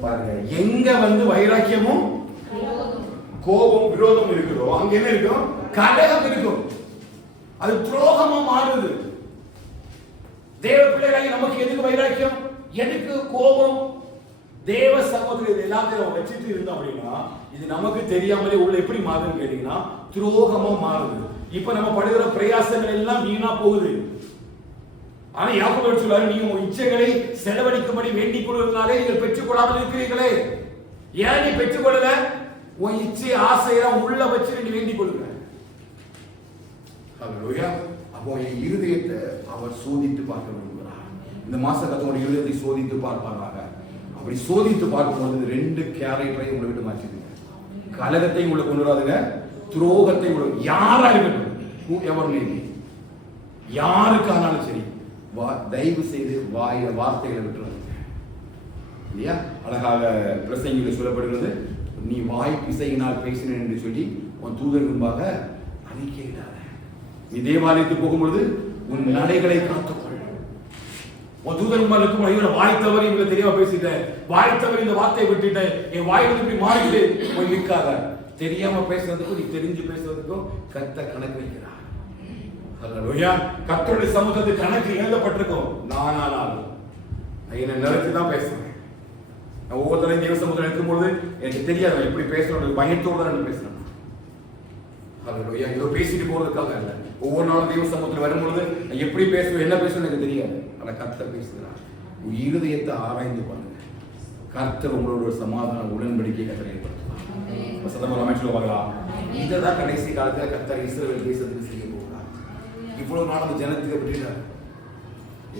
பாருங்க, எங்க வந்து வைராக்கியமும் கோபம் விரோதம் இருக்குதோ அங்க என்ன இருக்கும்? கலகம் இருக்கும். அது துரோகமா மாறுது. தேவ பிள்ளைகளாகி நமக்கு எதுக்கு வைராக்கியம், எதுக்கு கோபம்? தேவ சமூகத்தில் இது எல்லாத்தையும் வச்சுட்டு இருந்தோம் அப்படின்னா இது நமக்கு தெரியாமலே உள்ள எப்படி மாறுதுன்னு கேட்டீங்கன்னா துரோகமா மாறுது. இப்ப நம்ம படுகிற பிரயாசங்கள் எல்லாம் வீணா போகுது. ஆனா யாக்கோபு சொல்றாரு, நீங்க உங்க இச்சைகளை செலவழிக்கும்படி வேண்டிக் கொள்வதனாலே நீங்கள் பெற்றுக்கொள்ளாமல் இருக்கிறீர்களே. ஏன் நீ பெற்றுக்கொள்ளல? உன் இச்சை ஆசையெல்லாம் உள்ள வச்சு நீ வேண்டிக் கொள்ளுங்க. ஹல்லேலூயா. அப்போ என் இருதயத்தை அவர் சோதித்து பார்க்க விரும்புகிறார். இந்த மாசத்தோட இருதயத்தை சோதித்து பார்ப்பாங்க. அப்படி சோதித்து பார்க்கும்போது 2 கேரக்டரை உங்களை விட்டு மாற்றிடுங்க. கலகத்தை உங்களை கொண்டு வராதுங்க, துரோகத்தை யாரா இருக்கட்டும், யாருக்கானாலும் சரி, தயவு செய்து வார்த்தைகளை விட்டுருவாங்க இல்லையா? அழகாக பிரசங்கில சொல்லப்படுகிறது, நீ வாய் பிசையினால் பேசினேன் என்று சொல்லி உன் தூதர் முன்பாக அறிக்கையிடாத. நீ தேவாலயத்துக்கு போகும்பொழுது உன் நடைகளை காத்துக்கொள். உன் தூதர் முன்பாக இருக்கும் வாய் தவறி இவங்க தெரியாம பேசிட்டேன், வாய் தவறி இந்த வார்த்தையை விட்டுட்டேன், என் வாயிலிருந்து இப்படி மாறிட்டு போய் நிற்காத. தெரியாம பேசுறதுக்கும் நீ தெரிஞ்சு பேசுறதுக்கும் கர்த்தர் கணக்கு வைக்கிறார். ஹல்லேலூயா. கர்த்தருடைய சமூகத்துக்கு கணக்கு எழுதப்பட்டிருக்கும். நானானாலும் என்ன நினைச்சுதான் பேசுறேன், நான் ஒவ்வொருத்தரையும் தேவ சமூகத்தில் இருக்கும்பொழுது எனக்கு தெரியாது நான் எப்படி பேசணும், பயத்தோடு தான் நான் பேசுறேன். ஹல்லேலூயா. ஏதோ பேசிட்டு போறதுக்காக இல்லை. ஒவ்வொரு நாளும் தேவ சமூகத்தில் வரும்பொழுது நான் எப்படி பேசுவேன், என்ன பேசுவேன் எனக்கு தெரியாது. ஆனால் கர்த்தர் பேசுகிறார். உன் இருதயத்தை ஆராய்ந்து பாருங்க. கர்த்தர் உங்களோட ஒரு சமாதான உடன்படிக்கை கர்த்தர் ஏற்படுத்துவார். சத்தமாக அமைச்சர் பார்க்கலாம். இதைதான் கடைசி காலத்தில் கர்த்தர் இஸ்ரவேல் தேசத்துக்கு செய்ய போகிறார். இவ்வளவு நாள் அந்த ஜனத்துக்கு எப்படின்னா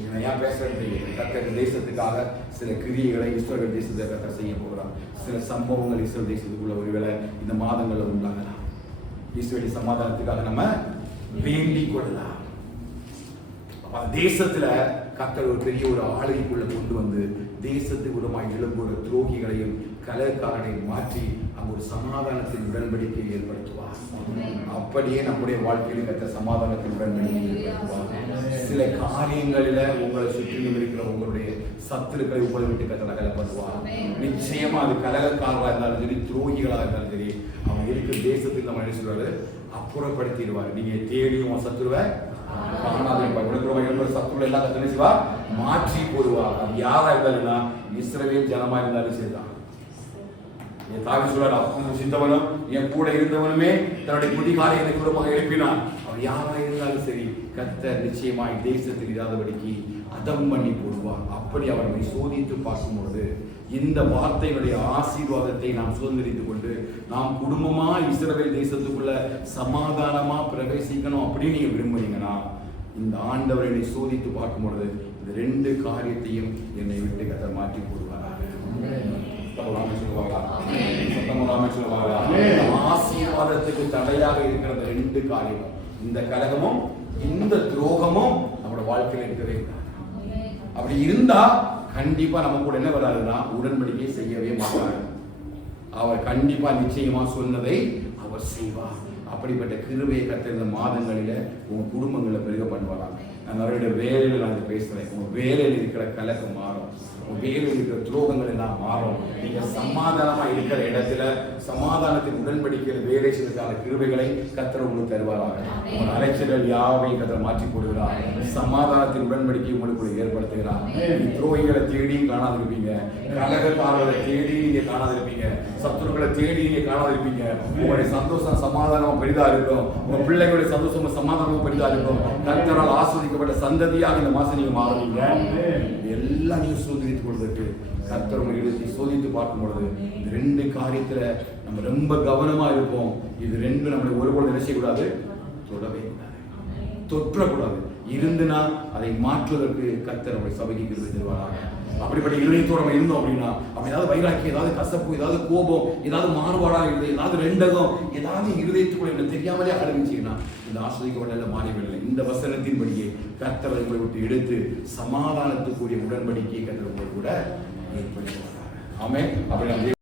நான் ஏன் பேசுறது தெரியும். கர்த்தர் தேசத்துக்காக சில கிரியைகளை இஸ்ரவேல் தேசத்தை கர்த்தர் செய்ய போகிறார். சில சம்பவங்கள் இஸ்ரவேல் தேசத்துக்குள்ள ஒருவேளை இந்த மாதங்களில் உண்டாகலாம். இஸ்ரவேல் சமாதானத்துக்காக நம்ம வேண்டிக் கொள்ளலாம். தேசத்துல கர்த்தர் ஒரு பெரிய ஒரு ஆளுகைக்குள்ள கொண்டு வந்து தேசத்துக்கு விடமாய் எழும்புகிற துரோகிகளையும் கலர்காரனையும் மாற்றி அங்கு ஒரு சமாதானத்தின் உடன்படிக்கையை ஏற்படுத்துவார். அப்படியே நம்முடைய வாழ்க்கையில் கர்த்தர் சமாதானத்தின் உடன்படிக்கை ஏற்படுத்துவார். சில காரியங்களில உங்களை சுற்றிலும் இருக்கிற உங்களுடைய சத்துருக்களை உங்களை விட்டு கர்த்தர் அகலப்படுத்துவார். நிச்சயமா அது கலகக்காரர்களா இருந்தாலும் சரி, துரோகிகளா இருந்தாலும் சரி, அவங்க இருக்கிற தேசத்துக்கு நம்ம என்ன சொல்றாரு, அப்புறப்படுத்திடுவார். நீங்க தேடியும் சத்துருவை சத்துருவை எல்லாம் கத்தனை செய்வா மாற்றி போடுவா. அது யாரா இருந்தாலும்னா இஸ்ரவேல் ஜனமா இருந்தாலும் சரிதான். என் தாவி சொல்றாரு, அப்பனும் சித்தவனும் என் கூட இருந்தவனுமே தன்னுடைய புதிகாரியத்தை கூடமாக எழுப்பினான். அவர் யாரா இருந்தாலும் சரி, கர்த்தர் நிச்சயமாய் தேசத்தில் இல்லாதபடிக்கு அதம் பண்ணி போடுவார். அப்படி அவர்களை சோதித்து பார்க்கும்போது இந்த வார்த்தையினுடைய ஆசீர்வாதத்தை நாம் சுதந்திரித்துக் கொண்டு நாம் குடும்பமா இஸ்ரவேல் தேசத்துக்குள்ள சமாதானமா பிரவேசிக்கணும் அப்படின்னு நீங்க விரும்புறீங்கன்னா இந்த ஆண்டவரை சோதித்து பார்க்கும்பொழுது இந்த ரெண்டு காரியத்தையும் என்னை விட்டு கர்த்தர் மாற்றி போடுவாராக. ஆசீர்வாதத்துக்கு தடையாக இருக்கிற ரெண்டு காரியமும், இந்த கலகமும் இந்த துரோகமும் நம்மளோட வாழ்க்கையில் இருக்கவே கூடாது. அப்படி இருந்தா கண்டிப்பா நம்ம கூட என்ன வராதுன்னா உடன்படிக்கை செய்யவே மாட்டார். அவர் கண்டிப்பா நிச்சயமா சொன்னதை அவர் செய்வார். அப்படிப்பட்ட கிருபையை கர்த்தர் இந்த மாதங்களில உங்க குடும்பங்களை பெருக பண்ணுவாராம். நான் அவருடைய வேலையில நான் பேசுறேன். உங்க வேலையில் இருக்கிற கலக்கம் மாறும், உங்க வேலையில் இருக்கிற துரோகங்கள் எல்லாம் மாறும். நீங்க சமாதானமா இருக்கிற இடத்துல சமாதானத்தின் உடன்படிக்கையில் வேலை செய்வதற்கான கிருபைகளை கர்த்தர் உங்களுக்கு தருவாராக. உங்க அலைச்சல்கள் யாவையும் கர்த்தர் மாற்றி போடுகிறார். சமாதானத்தின் உடன்படிக்கை உங்களுக்கு ஏற்படுத்துகிறார். துரோகிகளை தேடியும் காணாதிருப்பீங்க, கலகக்காரர்களை தேடி நீங்க காணாதிருப்பீங்க, சத்துருக்களை தேடி நீங்க காணாதிருப்பீங்க. உங்களுடைய சந்தோஷம் சமாதானமும் பெரிதா இருக்கும், உங்க பிள்ளைகளுடைய சந்தோஷமும் சமாதானமும் பெரிதா இருக்கும். கர்த்தரால் ஆஸ்வதிக்கப்பட்ட சந்ததியாக இந்த மாசம் நீங்க மாறுவீங்க. எல்லாம் நீங்க சோதித்துக் கொள்வதற்கு கர்த்தர் உங்களை எடுத்து சோதித்து பார்க்கும் பொழுது இந்த ரெண்டு காரியத்துல நம்ம ரொம்ப கவனமா இருப்போம். இது ரெண்டு நம்மளை ஒருபொழுது என்ன செய்யக்கூடாது, தொடவே கூடாது, தொற்றக்கூடாது. இருந்துனா அதை மாற்றுவதற்கு கர்த்தர் நம்மளை சபைக்கு கிருபை தருவாராக. அப்படிப்பட்ட இருதயத்தோட நம்ம இருந்தோம் அப்படின்னா அப்படி ஏதாவது வைராக்கி, ஏதாவது கசப்பு, ஏதாவது கோபம், ஏதாவது மாறுபாடா இல்லை, ஏதாவது ரெண்டகம், ஏதாவது இருதயத்துக்குள்ள என்ன தெரியாமலே ஆரம்பிச்சீங்கன்னா இந்த ஆஸ்வதிக்கப்பட்ட மாறிவிடலை. இந்த வசனத்தின்படியே கர்த்தர் உங்களை விட்டு எடுத்து சமாதானத்துக்குரிய உடன்படிக்கையை கர்த்தர் உங்களை கூட ஏற்படுத்துவார். ஆமென். அப்படி